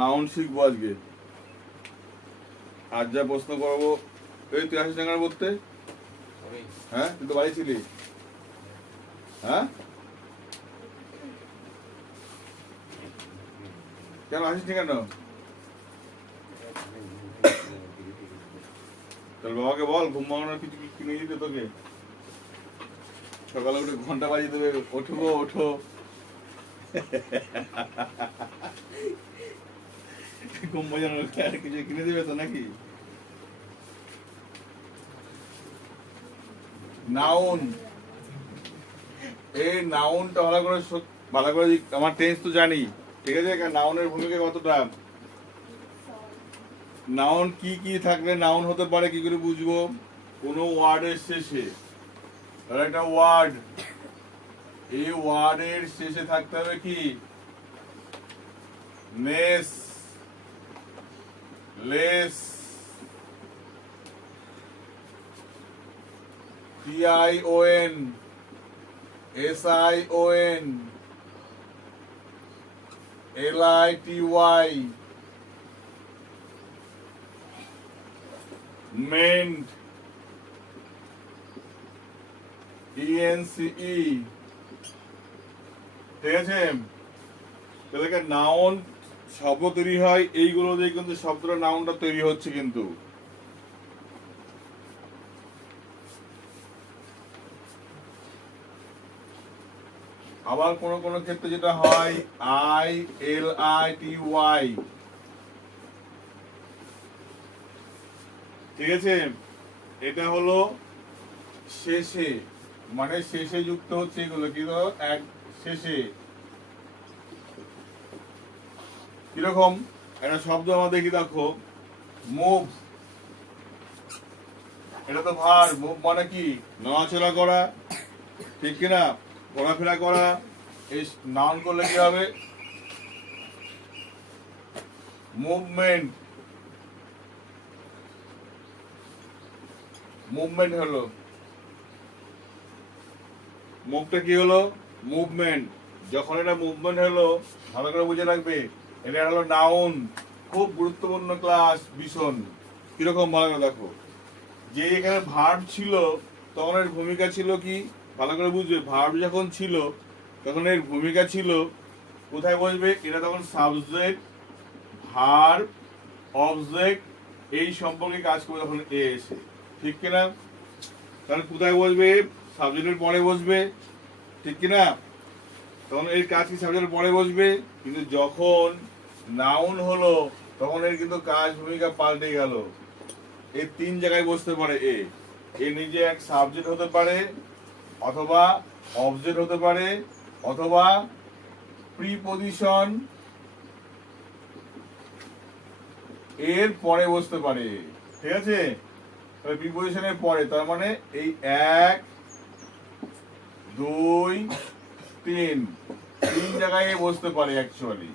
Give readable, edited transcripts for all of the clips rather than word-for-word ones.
Noun শিখবো আজকে। আজ যা প্রশ্ন করবো, এই তুই আসিস না কেন পড়তে? হ্যাঁ, তুই তো বাড়ি ছিলি। হ্যাঁ, কেন আসিস নি কেন? তোর বাবাকে বল ঘুম ভাঙানোর কিছু কিনে দিতে তোকে। সকালে উঠে ঘন্টা বাজিয়ে দেবে, ওঠো গো ওঠো। ঘুম ভাঙানোর কিছু কিনে দেবে তো নাকি? নাউন, এই নাউনটা ভালো করে আমার টেন্স তো জানি, ঠিক আছে? নাউনের ভূমিকা কতটা, নাউন কি কি থাকলে নাউন হতে পারে কি করে বুঝবো? কোনো ওয়ার্ডের শেষে, ধর একটা ওয়ার্ড, এই ওয়ার্ডের শেষে থাকতে হবে কি? নেস, less, TION, SION, LITY, meant, ENCE, ঠিক আছে? তাহলে নাউন শব্দ তৈরি হয় এইগুলো দিয়ে, কিন্তু শব্দটা নাউনটা তৈরি হচ্ছে কিন্তু। আবার কোন কোন ক্ষেত্রে যেটা হয় ILITY, ঠিক আছে? এটা হলো শেষে, মানে শেষে যুক্ত হচ্ছে এগুলো, কি এক শেষে। কিরকম একটা শব্দ আমরা দেখি, দেখো, মুভ, এটা তো ভার্ব। মুভ মানে কি? নড়াচড়া করা, ঠিক কিনা? ঘোরাফেরা করা। এই নাউন করলে কি হবে? মুভমেন্ট, মুভমেন্ট হলো, মুভটা কি হলো? মুভমেন্ট। যখন এটা মুভমেন্ট হলো, ভালো করে বুঝে রাখবে, এটা হলো নাউন। খুব গুরুত্বপূর্ণ ক্লাস, ভীষণ। কিরকম ভালো করে দেখো, যে এখানে ভার্ব ছিল তখন এর ভূমিকা ছিল কি? ভালো করে বুঝবে, ভার্ব যখন ছিল তখন এর ভূমিকা ছিল কোথায় বসবে? এটা তখন সাবজেক্ট, ভার্ব, অবজেক্ট এই সম্পর্কে কাজ করবে তখন এ এসে, ঠিক কিনা? তাহলে কোথায় বসবে? সাবজেক্টের পরে বসবে, ঠিক কিনা? তখন এর কাজ কি? সাবজেক্টের পরে বসবে। কিন্তু যখন নাউন হলো তখন এর কিন্তু কাজ ভূমিকা পাল্টে গেল। এই তিন জায়গায় বসতে পারে এ। এ নিজে এক সাবজেক্ট হতে পারে, অথবা অবজেক্ট হতে পারে, অথবা প্রিপজিশন এর পরে বসতে পারে, ঠিক আছে? প্রিপজিশনের পরে, তার মানে এই 1 2 3 তিন জায়গায় বসতে পারে। অ্যাকচুয়ালি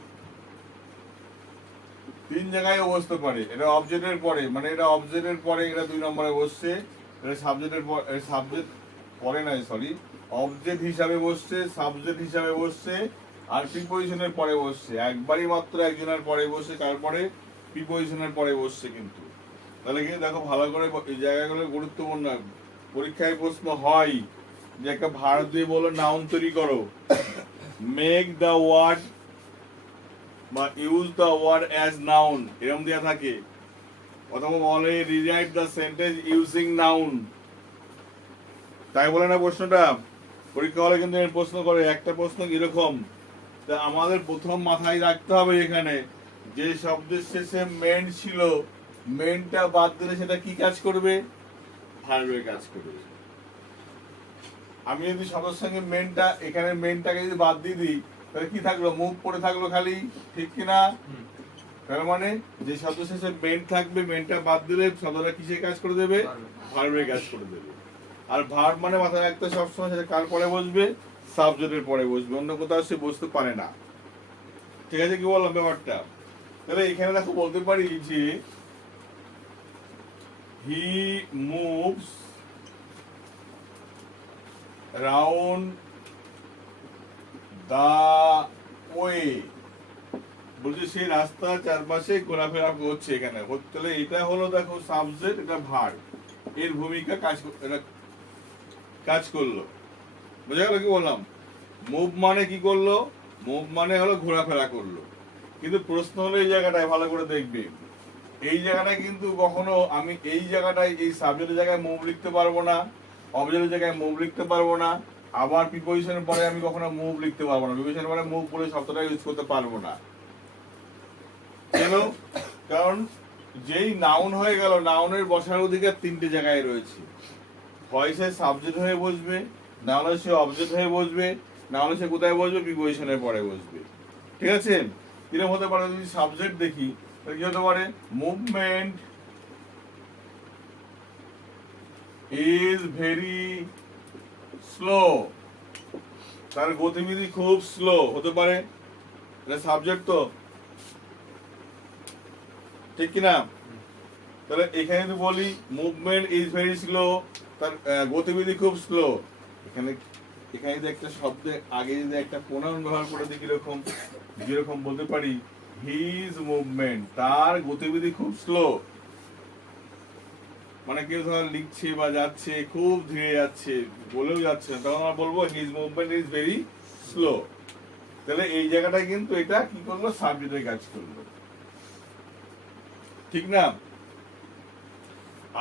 তিন জায়গায় বসতে পারে। এটা অবজেক্টের পরে, মানে এটা অবজেক্টের পরে, এটা 2 নম্বরে বসছে। এটা সাবজেক্টের সাবজেক্ট পরে নয়, সরি, অবজেক্ট হিসাবে বসছে, সাবজেক্ট হিসাবে বসছে, আর প্রিপজিশনের পরে বসছে। একবারই মাত্র একজনের পরে বসে, তারপরে প্রিপজিশনের পরে বসছে কিন্তু। তাহলে কিন্তু দেখো ভালো করে, এই জায়গাগুলো গুরুত্বপূর্ণ। পরীক্ষায় প্রশ্ন হয় যে একটা ভার্ব দিয়ে বলো নাউন তৈরি করো, মেক দ্য ওয়ার্ড বা use the word as noun, এরকম দেওয়া থাকে। অথবা বলে rewrite the sentence using noun, তাই বলে না প্রশ্নটা? পরীক্ষা হলে কিন্তু এর প্রশ্ন করে। একটা প্রশ্ন এরকম, তা আমাদের প্রথম মাথায় রাখতে হবে এখানে, যে শব্দের শেষে মেন্ট ছিল, মেন্টটা বাদ দিলে সেটা কি কাজ করবে? ভার্বের কাজ করবে। আমি যদি শব্দের সঙ্গে মেন্টটা, এখানে মেন্টটাকে যদি বাদ দিয়ে দিই, তাহলে কি থাকলো? মুভ পড়ে থাকলো খালি, ঠিক কিনা? তার মানে যে শব্দ শেষে মেন্ট থাকবে, মেন্টটা বাদ দিলে শব্দটা কিসের কাজ করে দেবে? ভার্বের কাজ করে দেবে। আর ভার্ব মানে মাথায় রাখতে সবসময় সেটা কার পরে বসবে? সাবজেক্টের পরে বসবে, অন্য কোথাও সে বসতে পারে না। ঠিক আছে, কি বললাম ব্যাপারটা? তাহলে এখানে দেখো বলতে পারি যে হি মুভস round the way, বলছি সেই রাস্তার চারপাশে ঘোরাফেরা করছে এখানে। তাহলে এটা হলো দেখো সাবজেক্ট, এটা ভার্ব, এর ভূমিকা এটা কাজ করলো। বোঝা গেল কি বললাম? মুভ মানে কি করলো? মুভ মানে হলো ঘোরাফেরা করলো। কিন্তু প্রশ্ন হলো এই জায়গাটায় ভালো করে দেখবে, এই জায়গাটায় কিন্তু কখনো আমি এই জায়গাটায় এই সাবজেক্টের জায়গায় মুভ লিখতে পারবো না, অবজেক্টের জায়গায় মুভ লিখতে পারবো না, আবার প্রিপোজিশনের পরে আমি কখনো মুভ লিখতে পারবো না, প্রিপোজিশনের পরে মুভ বলে শব্দটা ইউজ করতে পারবো না। কেন? কারণ যেই নাউন হয়ে গেল, নাউনের বসার অধিকার তিনটে জায়গায় রয়েছে। হয় সে সাবজেক্ট হয়ে বসবে, না হলে সে অবজেক্ট হয়ে বসবে, না হলে সে কোথায় বসবে? প্রিপোজিশনের পরে বসবে। ঠিক আছে? কিরকম হতে পারে? যদি সাবজেক্ট দেখি তাহলে কি হতে পারে? মুভমেন্ট ইজ ভেরি স্লো, তার গতিবিধি খুব স্লো হতে পারে। এটা সাবজেক্ট তো, ঠিক কিনা? তাহলে এখানে যদি বলি মুভমেন্ট ইজ ভেরি স্লো, তার গতিবিধি খুব স্লো, এখানে এখানে যদি একটা শব্দের আগে যদি একটা প্রোনাউন ব্যবহার করে দিই কিরকম, যেরকম বলতে পারি হিজ মুভমেন্ট, তার গতিবিধি খুব স্লো। মানে কেউ ধর লিখছে বা যাচ্ছে, খুব ধীরে যাচ্ছে, বলেও যাচ্ছে না, তখন আমরা বলবো his movement is very slow. তাহলে এই জায়গাটায় কিন্তু এটা কি করলো? সাবজেক্টের কাজ করলো, ঠিক না?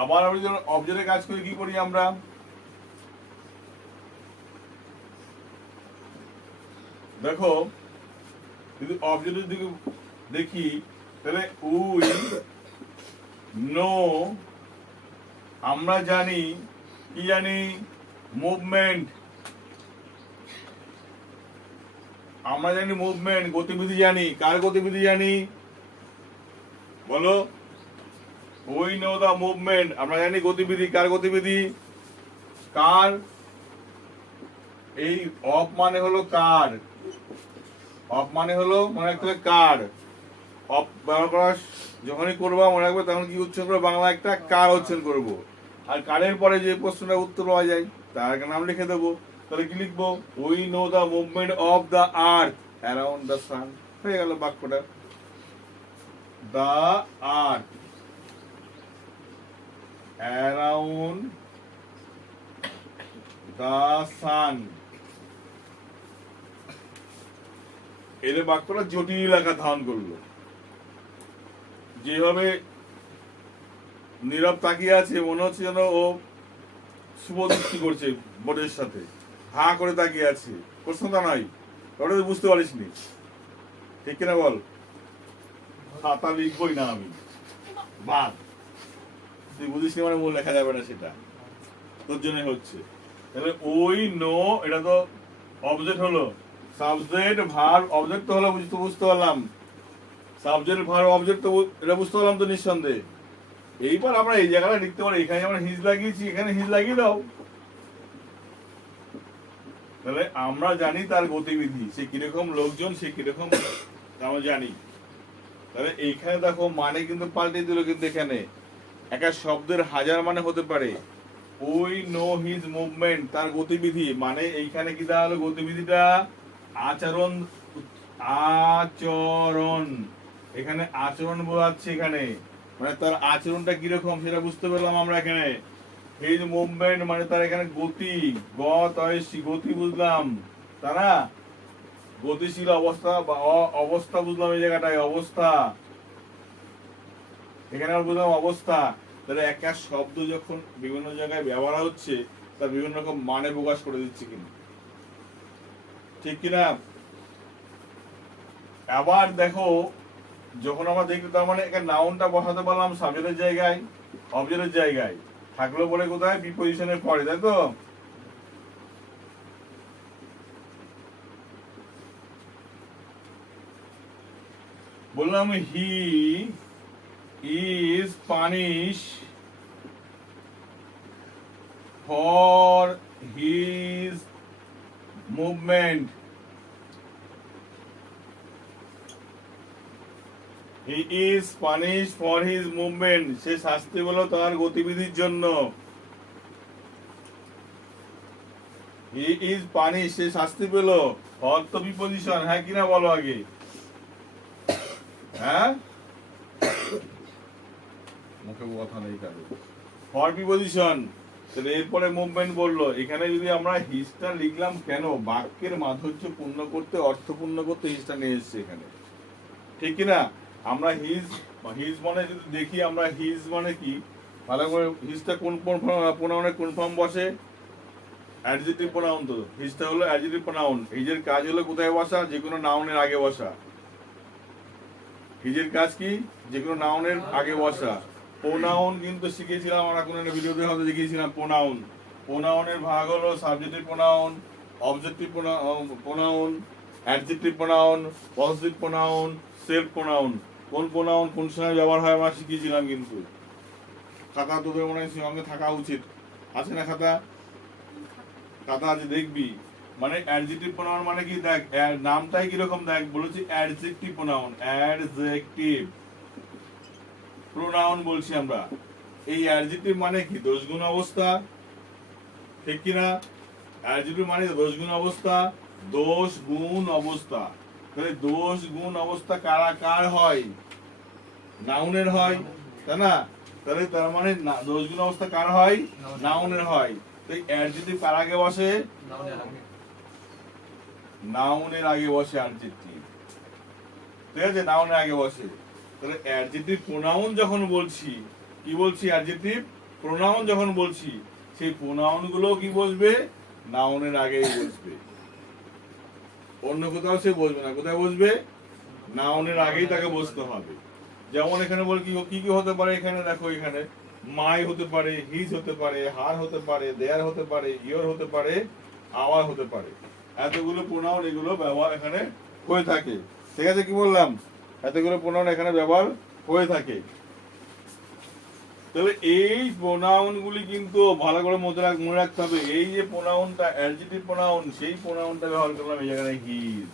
আবার আমি যখন অবজেক্টের কাজ করি, কি করি আমরা? দেখো যদি অবজেক্টের দিকে দেখি তাহলে উই নো, আমরা জানি, কি জানি? মুভমেন্ট। আমরা জানি মুভমেন্ট, গতিবিধি জানি। কার গতিবিধি জানি? বলো। উই নো দা মুভমেন্ট, আমরা জানি গতিবিধি। কার গতিবিধি? কার? এই অফ মানে হলো কার, অফ মানে হলো মনে রাখতে হবে কার। অফ ব্যবহার করা যখনই করবা মনে রাখবে তখন কি উচ্চারণ করবো? বাংলা একটা কার উচ্চারণ করবো। আর কারের পরে যে প্রশ্নটা উত্তর পাওয়া যায় তার নাম লিখে দেবো। তাহলে কি লিখবো? We know the movement of the earth around the sun. হয়ে গেল বাক্যটা। The earth around the sun. এর বাক্যটা জটিল আকার ধারণ করলো। যেভাবে নীরব তাকিয়ে আছে, মনে হচ্ছে যেন ও শুভদৃষ্টি করছে বোর্ডের সাথে, হা করে তাকিয়ে আছে। প্রশ্নটা নাই, ওটা তুই বুঝতে পারিস নি, ঠিক কিনা বল? খাতা লিখবই না আমি, বাদ। তুই বুঝিস নি মানে মূল লেখা যাবে না, সেটা তোর জন্য হচ্ছে। তাহলে ওই নো, এটা তো অবজেক্ট হলো। সাবজেক্ট ভার্ব অবজেক্ট তো হলো, বুঝতে পারলাম। সাবজেক্ট ভার্ব অবজেক্ট তো এটা বুঝতে পারলাম তো নিঃসন্দেহে। এইবার আমরা এই জায়গাটা লিখতে পারি, এখানে আমরা হিজ লাগিয়েছি, এখানে হিজ লাগিয়ে দাও। তাহলে আমরা জানি তার গতিবিধি, সে কিরকম লোকজন, সে কিরকম আমরা জানি। তাহলে এইখানে দেখো মানে কিন্তু পাল্টে দিল, কিন্তু এখানে একটা শব্দের হাজার মানে হতে পারে। উই নো হিজ মুভমেন্ট, তার গতিবিধি, মানে এইখানে কি দেওয়া হলো? গতিবিধিটা আচরণ, আচরণ, এখানে আচরণ বোঝাচ্ছে। এখানে মানে তার আচরণটা কিরকম সেটা বুঝতে পারলাম আমরা এখানে। হিজ মুভমেন্ট মানে তার এখানে গতি, গতি বুঝলাম, তারা গতিশীল অবস্থা বা অবস্থা বুঝলাম এই জায়গাটায়, অবস্থা। এখানে আমরা বুঝলাম অবস্থা। তাহলে একটা শব্দ যখন বিভিন্ন জায়গায় ব্যবহার হচ্ছে তার বিভিন্ন রকম মানে প্রকাশ করে দিচ্ছে কিনা, ঠিক কিনা? আবার দেখো যখন আমরা দেখি, তার মানে এখানে নাউনটা বসাতে পারলাম সাবজেক্টের জায়গায়, অবজেক্টের জায়গায়, থাকলো বলে কোথায়? প্রিপোজিশনের পরে, তাই তো? বললাম he is punish for his movement. He is punish for his movement, সে শাস্তি হলো তার গতিবিধির জন্য। হি ইজ পানিশ, সে শাস্তি পেল। ফর তো প্রিপোজিশন, হ্যাঁ কিনা বলো আগে? হ্যাঁ, মুখে কথা নেই কারো। ফর প্রিপজিশন, তাহলে এরপরে মুভমেন্ট বললো। এখানে যদি আমরা হিজটা লিখলাম কেন, বাক্যের মাধুর্য পূর্ণ করতে, অর্থ পূর্ণ করতে হিজটা নিয়ে এসেছি এখানে, ঠিক কিনা? আমরা হিজ মানে যদি দেখি আমরা হিজ মানে কি ভালো করে, হিজটা কোন প্রোনাউনে কোন ফর্ম বসে? Adjective pronoun. তো হিজটা হলো অ্যাডজেক্টিভ প্রোনাউন। হিজের কাজ হলো কোথায় বসা? যে কোনো নাউনের আগে বসা। হিজের কাজ কি? যে কোনো নাউনের আগে বসা। প্রোনাউন কিন্তু শিখেছিলাম আমরা, কোনো ভিডিওতে হয়তো দেখিয়েছিলাম। প্রোনাউনের ভাগ হলো subjective pronoun, objective pronoun, adjective pronoun, positive pronoun, self pronoun. কোন প্রোনাউন কোন সময় ব্যবহার হয় আমরা শিখিয়েছিলাম কিন্তু। খাতা তোদের মনে হয় সঙ্গে থাকা উচিত, আছে না খাতা? খাতা আছে, দেখবি। মানে অ্যাডজেক্টিভ প্রোনাউন মানে কি দেখ, নামটাই কিরকম দেখ, বলেছি অ্যাডজেক্টিভ প্রোনাউন। অ্যাডজেক্টিভ প্রোনাউন বলছি আমরা। এই অ্যাডজেক্টিভ মানে কি? দোষগুণ অবস্থা, ঠিক কিনা? অ্যাডজেক্টিভ মানে দোষ গুণ অবস্থা, দোষ গুণ অবস্থা। তাহলে দোষ গুণ অবস্থা কারা কার হয়? নাউনের হয়, তাই না? তাহলে তার মানে দোষ গুণ অবস্থা কার হয়? নাউনের হয়। তাই অ্যাডজেক্টিভ কার আগে বসে? নাউনের আগে বসে অ্যাডজেক্টিভ, ঠিক আছে? নাউনের আগে বসে। তাহলে অ্যাডজেক্টিভ প্রোনাউন যখন বলছি, কি বলছি? অ্যাডজেক্টিভ প্রোনাউন যখন বলছি, সেই প্রোনাউন গুলো কি বসবে? নাউনের আগেই বসবে, অন্য কোথাও সে বসবে না। কোথায় বসবে? নাউনের আগেই তাকে বসতে হবে। যেমন এখানে বল কি কি হতে পারে, এখানে দেখো, এখানে মাই হতে পারে, হিজ হতে পারে, হার হতে পারে, দেয়ার হতে পারে, ইয়োর হতে পারে, আওয়ার হতে পারে। এতগুলো প্রোনাউন এগুলো ব্যবহার এখানে হয়ে থাকে, ঠিক আছে? কি বললাম? এতগুলো প্রোনাউন এখানে ব্যবহার হয়ে থাকে। তাহলে এই প্রোনাউন গুলি কিন্তু ভালো করে মনে রাখতে হবে। এই যে প্রোনাউনটা অ্যাডজেক্টিভ প্রোনাউন, সেই প্রোনাউনটা ব্যবহার করলাম এই জায়গায় হিজ,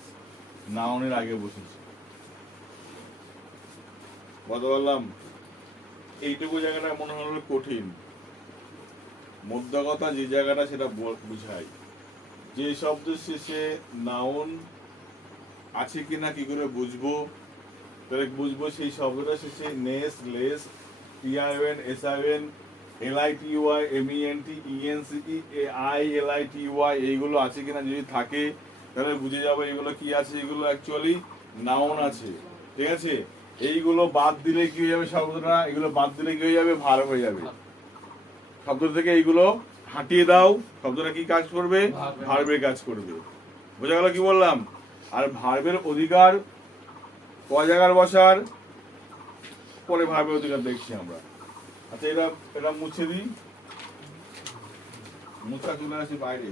নাউনের আগে বসেছে। কথা বললাম, এইটুকু জায়গাটা মনে হলো কঠিন। মধ্য কথা যে জায়গাটা সেটা বুঝাই, যে শব্দের শেষে নাউন আছে কিনা কি করে বুঝবো? তাহলে বুঝবো সেই শব্দটা শেষে নেস, লেস, টিআইএন, এসআইএন, এলআইটিওয়াই, এমইএনটি, ইএনসিটি, আইএলআইটিওয়াই এইগুলো আছে কিনা। যদি থাকে তাহলে বুঝে যাবো এগুলো কি আছে, এগুলো অ্যাকচুয়ালি নাউন আছে, ঠিক আছে? এইগুলো বাদ দিলে কি হয়ে যাবে শব্দটা? এগুলো বাদ দিলে কি হয়ে যাবে? ভার্ব হয়ে যাবে। শব্দ থেকে এইগুলো হাঁটিয়ে দাও, শব্দটা কি কাজ করবে? ভার্বের কাজ করবে। বোঝা গেল কি বললাম? আর ভার্বের অধিকার কয় জায়গার বসার? পরে ভার্বের অধিকার দেখছি আমরা। আচ্ছা, এটা মুছে দিই, মুছা চলে আসি বাইরে।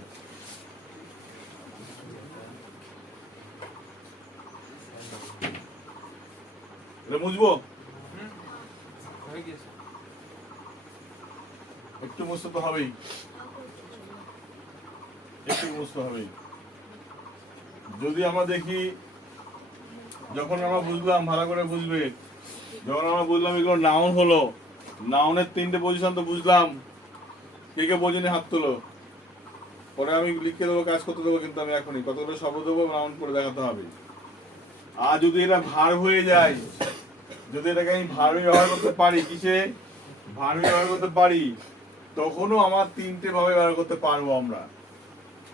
এটা মুছবো, একটু মুছতে তো হবেই, একটু মুছতে হবেই। যদি আমরা দেখি, যখন আমরা বুঝলাম, ভালো করে বুঝবে, যখন আমরা বুঝলাম এগুলো নাউন হলো, নাউনের তিনটে পজিশন তো বুঝলাম। কে কে বোঝেনি হাত তোলো। পরে আমি লিখে দেবো, কাজ করতে দেবো, কিন্তু আমি এখনই কতগুলো শব্দ দেবো, নাউন করে দেখাতে হবে। আর যদি এটা ভার হয়ে যায়, যদি এটাকে আমি ভার্বে ব্যবহার করতে পারি, কিসে ভার্বে ব্যবহার করতে পারি, তখনও আমার তিনটে ভাবে ব্যবহার করতে পারবো আমরা।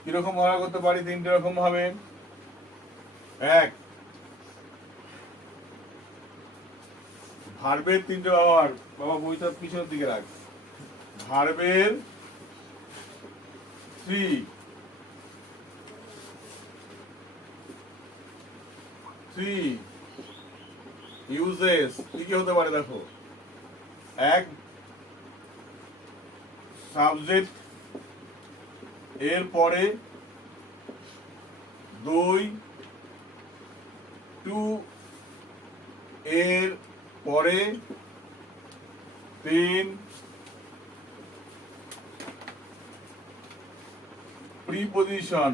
কিরকম ব্যবহার করতে পারি? তিনটে রকম ভাবে। এক, ভার্বের তিনটে ব্যবহার। বাবা বইটা পিছনের দিকে রাখ। ভার্বের থ্রি ইউজেস কি কি হতে পারে দেখো। এক, সাবজেক্ট এর পরে, দুই, টু এর পরে, তিন, প্রিপজিশন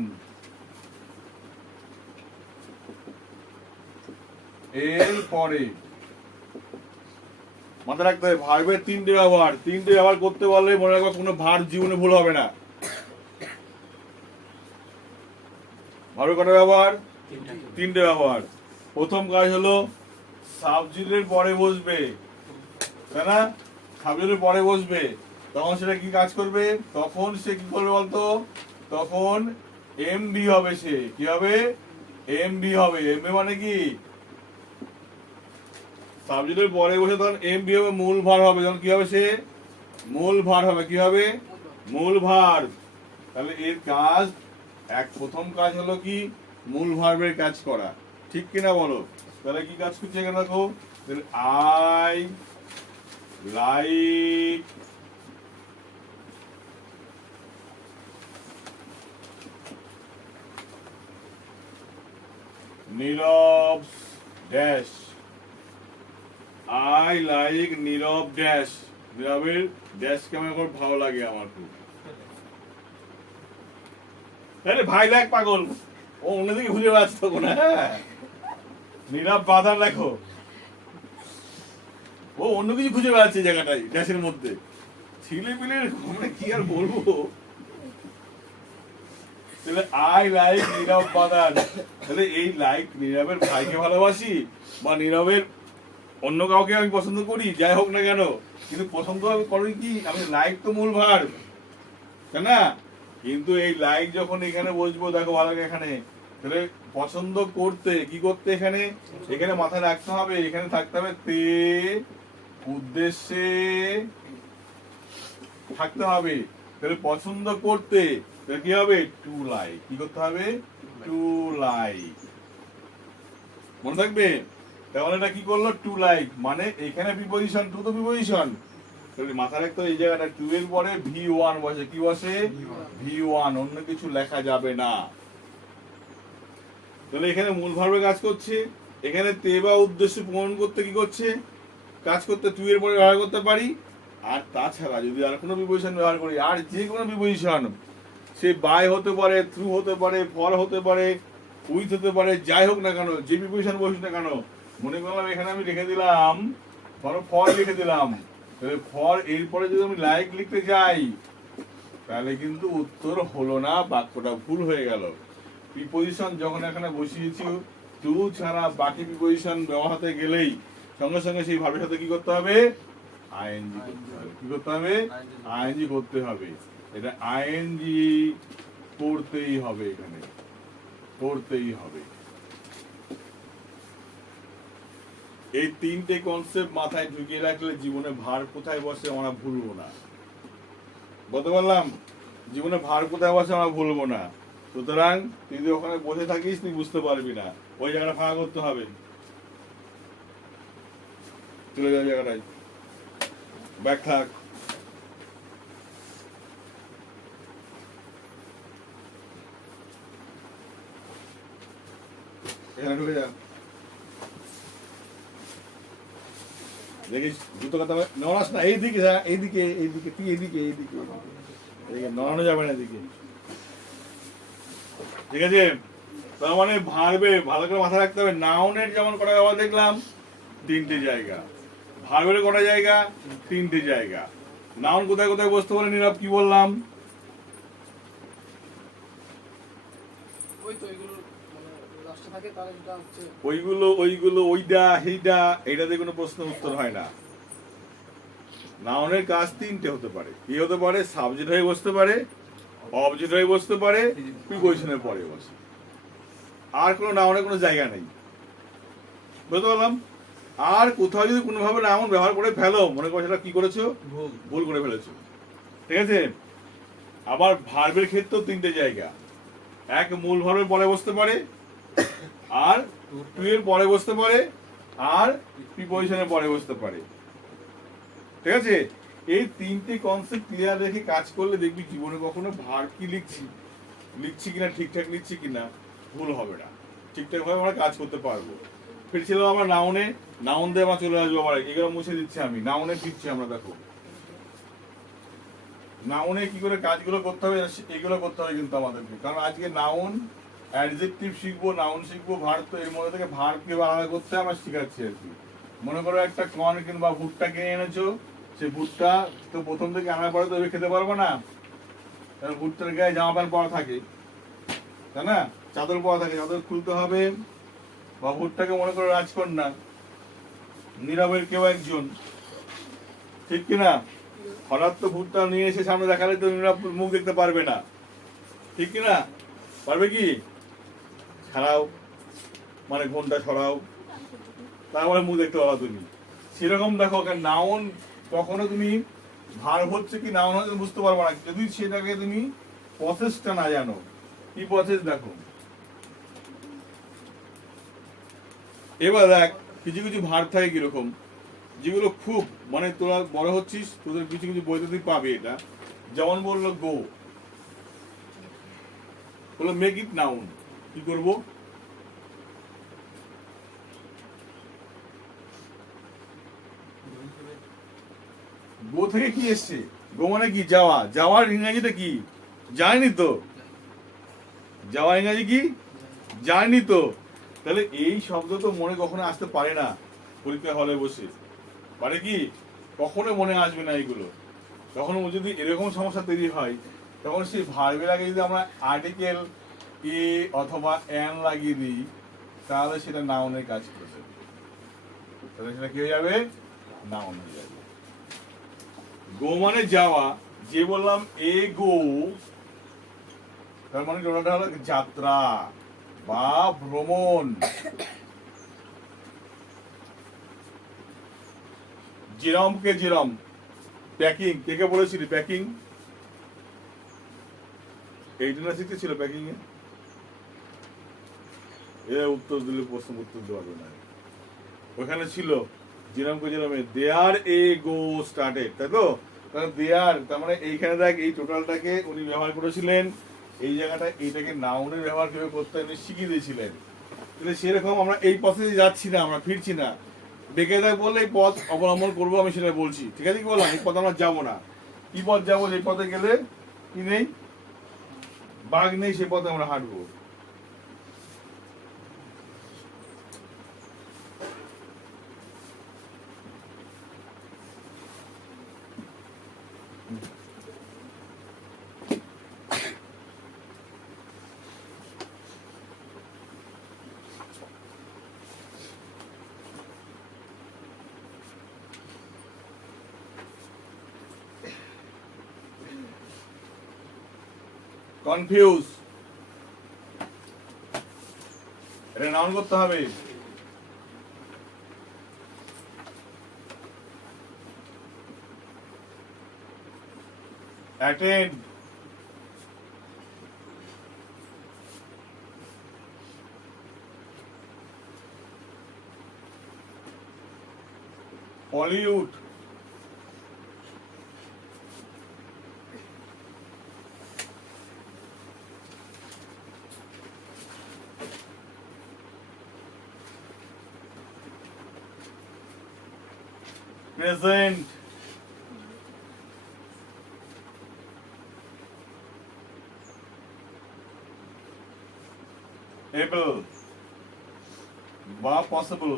এর পরে। মাথায় রাখতে হবে ভার্বের তিনটে ব্যবহার। তিনটে ব্যবহার করতে পারলে মনে রাখবে কোনো ভার্ব জীবনে ভুল হবে না। ভার্বের কটা ব্যবহার? তিনটে ব্যবহার। প্রথম কাজ হলো সাবজেক্টের পরে বসবে, তাই না? সাবজেক্টের পরে বসবে, তখন সেটা কি কাজ করবে? তখন সে কি করবে বলতো? তখন এমভি হবে। সে কি হবে? এমভি হবে। এমভি মানে কি? সাবজেক্টের পরে বসে তখন এমভি হবে, মূল ভার হবে। তখন কি হবে? সে মূল ভার হবে। কি হবে? মূল ভার। তাহলে এর কাজ, প্রথম কাজ হলো কি? মূল ভার্বের কাজ করা। ঠিক কিনা বলো? তাহলে কি কাজ করছে এখানে দেখো, I like Nirob dash. I like Nirob dash. নীরবের ড্যাশকে আমার খুব ভালো লাগে, আমার খুব। আরে ভাই লাগ পাগল, ও অন্যদিকে ঘুরে বেড়াচ্ছে তখন। হ্যাঁ, নীরব বাধা দেখো, ও অন্য কিছু খুঁজে বেড়াচ্ছে জায়গাটাই, ড্যাশের মধ্যে। ছেলে পিলের মানে কি আর বলবো। তাহলে আই লাইক নীরব বাদান। তাহলে এই লাইক নীরবের ভাইকে ভালোবাসি, বা নীরবের অন্য কাউকে আমি পছন্দ করি, যাই হোক না কেন, কিন্তু পছন্দ আমি করি কি? আমি লাইক তো মূল ভার, তাই না? কিন্তু এই লাইক যখন এখানে বসবো, দেখো ভালো লাগে এখানে, তাহলে পছন্দ করতে কি করতে? এখানে এখানে মাথায় রাখতে হবে, এখানে থাকতে হবে তে, উদ্দেশ্যে থাকতে হবে। তাহলে পছন্দ করতে তাহলে কি হবে? To like. কি করতে হবে? To like. মনে থাকবে? তাহলে এটা কি করলো? টু লাইক মানে এখানে প্রিপজিশন, টু তো প্রিপজিশন, তাহলে মাথায় রাখতে হবে এই জায়গাটা টু এর পরে V1 বসে। কি বসে? V1, অন্য কিছু লেখা যাবে না। তাহলে এখানে মূল ভার্বে কাজ করছে, এখানে তে বা উদ্দেশ্য প্রমাণ করতে কি করছে? কাজ করতে টু এর পরে ব্যবহার করতে পারি। আর তাছাড়া যদি আর কোনো প্রিপজিশন ব্যবহার করি, আর যে কোনো প্রিপজিশন, সে বাই হতে পারে, থ্রু হতে পারে, ফর হতে পারে, উইথ হতে পারে, যাই হোক না কেন, যে প্রিপজিশন বসুক না কেন, মনে করলাম এখানে আমি লিখে দিলাম, ধরো ফর লিখে দিলাম, তাহলে ফর এরপরে যদি আমি লাইক লিখতে যাই, তাহলে কিন্তু উত্তর হলো না, বাক্যটা ভুল হয়ে গেল। প্রিপজিশন যখন এখানে বসিয়েছি, টু ছাড়া বাকি প্রিপজিশন ব্যবহার হতে গেলেই সঙ্গে সঙ্গে সেই ভার্বের সাথে কি করতে হবে? আইএনজি করতে হবে। কি করতে হবে? আইএনজি করতে হবে। এটা আইএনজি করতেই হবে, এখানে করতেই হবে। এই তিনটে কনসেপ্ট মাথায় ঢুকিয়ে রাখলে জীবনে ভার কোথায় বসে আমরা ভুলবো না। বলতে পারলাম? জীবনে ভার কোথায় বসে আমরা ভুলবো না। সুতরাং তুই যদি ওখানে বসে থাকিস, তুই বুঝতে পারবি না। ওই জায়গাটা ফাঁকা করতে হবে, চলে যাওয়ার জায়গাটায় ব্যাগ থাক। এখানে ঢুকে যা, দেখিস দুটো কথা নড়াস না। এইদিকে যা, এইদিকে এইদিকে, তুই এইদিকে এইদিকে, নড়ানো যাবে না এদিকে। ঠিক আছে? তার মানে ভার্বে ভালো করে মাথায় রাখতে হবে। নাউনের যেমন কটা ব্যবহার দেখলাম, তিনটে জায়গা। ভার্বের কটা জায়গা? তিনটে জায়গা। নাউন কোথায় কোথায় বসতে পারে? নীরব কি বললাম? ওইগুলো ওইগুলো, ওইটা সেইটা, এইটাতে কোনো প্রশ্ন উত্তর হয় না। নাউনের কাজ তিনটে হতে পারে। কি হতে পারে? সাবজেক্ট হয়ে বসতে পারে, অবজেক্ট হয়ে বসতে পারে, প্রিপজিশনের পরে বসে। আর কোনো নাউনের কোনো জায়গা নেই। বুঝতে পারলাম? আর কোথাও যদি কোনোভাবে নাউন ব্যবহার করে ফেলো, মনে করো সেটা কি করেছো? ভুল করে ফেলেছো। ঠিক আছে? আবার ভার্বের ক্ষেত্রেও তিনটে জায়গা। এক, মূল ভার্বের পরে বসতে পারে, আর টু এর পরে বসতে পারে, আর প্রিপজিশনের পরে বসতে পারে। ঠিক আছে? এই তিনটে কনসেপ্ট ক্লিয়ার রেখে কাজ করলে দেখবি জীবনে কখনো ভার কি লিখছি কিনা, ঠিকঠাক লিখছি কিনা, ভুল হবে না। ঠিকঠাক ভাবে আমরা কাজ করতে পারবো। ফিরছিলাম আমরা নাউনে, নাউন দিয়ে আমরা চলে আসবো। আবার এগুলো মুছে দিচ্ছি আমি, নাউনে ফিরছি আমরা। দেখো নাউনে কি করে কাজগুলো করতে হবে, এগুলো করতে হবে কিন্তু আমাদেরকে। কারণ আজকে নাউন, অ্যাডজেক্টিভ শিখবো, নাউন শিখবো, ভার্ব, তো এর মধ্যে থেকে ভার্ব কিভাবে আলাদা করতে আমরা শিখাচ্ছি আর কি। মনে করো একটা কর্ন কিংবা ভুট্টা কিনে এনেছো, সেই ভুট্টা তো প্রথম থেকে আনার পরে তো খেতে পারবো না। ভুট্টার গায়ে জামা প্যান্ট পরা থাকে, তাই না? চাদর পরা থাকে, চাদর খুলতে হবে। বা ভুট্টাকে মনে করো রাজকন্যা, নীরবের কেউ একজন, ঠিক কিনা? হঠাৎ তো ভূতটা নিয়ে এসে সামনে দেখালে তো নীরব মুখ দেখতে পারবে না, ঠিক কিনা? পারবে কি? ছাড়াও মানে ঘন্টা ছড়াও, তারপরে মুখ দেখতে পারো তুমি। সেরকম দেখো, নাউন কখনো তুমি ভার্ব হচ্ছে কি নাউন হচ্ছে বুঝতে পারবো না যদি সেটাকে তুমি প্রসেসটা না জানো। কি প্রসেস দেখো, এবার দেখ কিছু কিছু ভার্ব থাকে কিরকম, যেগুলো খুব মানে তোরা বড় হচ্ছিস, তোদের কিছু কিছু বইতে তুই পাবে এটা। যেমন বললো গো, বললো মেক ইট নাউন, কি করবো? গো থেকে কি এসছে? গো মানে কি? যাওয়া। যাওয়ার ইংরেজিটা কি জানি তো? যাওয়া ইংরেজি কি জানি তো? তাহলে এই শব্দ তো মনে কখনো আসতে পারে না পরীক্ষা হলে বসে, পারে কি? কখনো মনে আসবে না এইগুলো। তখন যদি এরকম সমস্যা তৈরি হয়, তখন সেই ভার্বের আগে যদি আমরা আর্টিকেল এ অথবা এন লাগিয়ে দিই, তাহলে সেটা নাউনের কাজ করবে, তাহলে সেটা কি হয়ে যাবে? নাউন হয়ে যাবে। গো মানে যাওয়া, যে বললাম এ গো, তার মানে টোটালটা হলো যাত্রা বা ভ্রমণ। যেরম কে যেরম, প্যাকিং কে কে বলেছিলি? প্যাকিং এইটা না শিখতে প্যাকিং এ উত্তর দিলে প্রশ্ন উত্তর দেওয়া যাবে না। ওখানে ছিল যেরম কে যেরমে দেয়ার এ গো স্টার্টেড, তাই তো? দেয়ার তার মানে এইখানে দেখ এই টোটালটাকে উনি ব্যবহার করেছিলেন, এই জায়গাটা এইটাকে নাউনের ব্যবহার কিভাবে করতে উনি শিখিয়ে দিয়েছিলেন। তাহলে সেরকম আমরা এই পথে যাচ্ছি না, আমরা ফিরছি না। বেকায়দায় বললে এই পথ অবলম্বন করবো, আমি সেটা বলছি, ঠিক আছে? কি বললাম? এই পথ আমরা যাবো না। কি পথ যাবো? যে পথে গেলে কি নেই, বাঘ নেই, সে পথে আমরা হাঁটবো। কনফিউজ, এটা নাউন করতে হবে। অ্যাটেন্ড, পলিউট, প্রেজেন্ট, এবল বা পসিবল,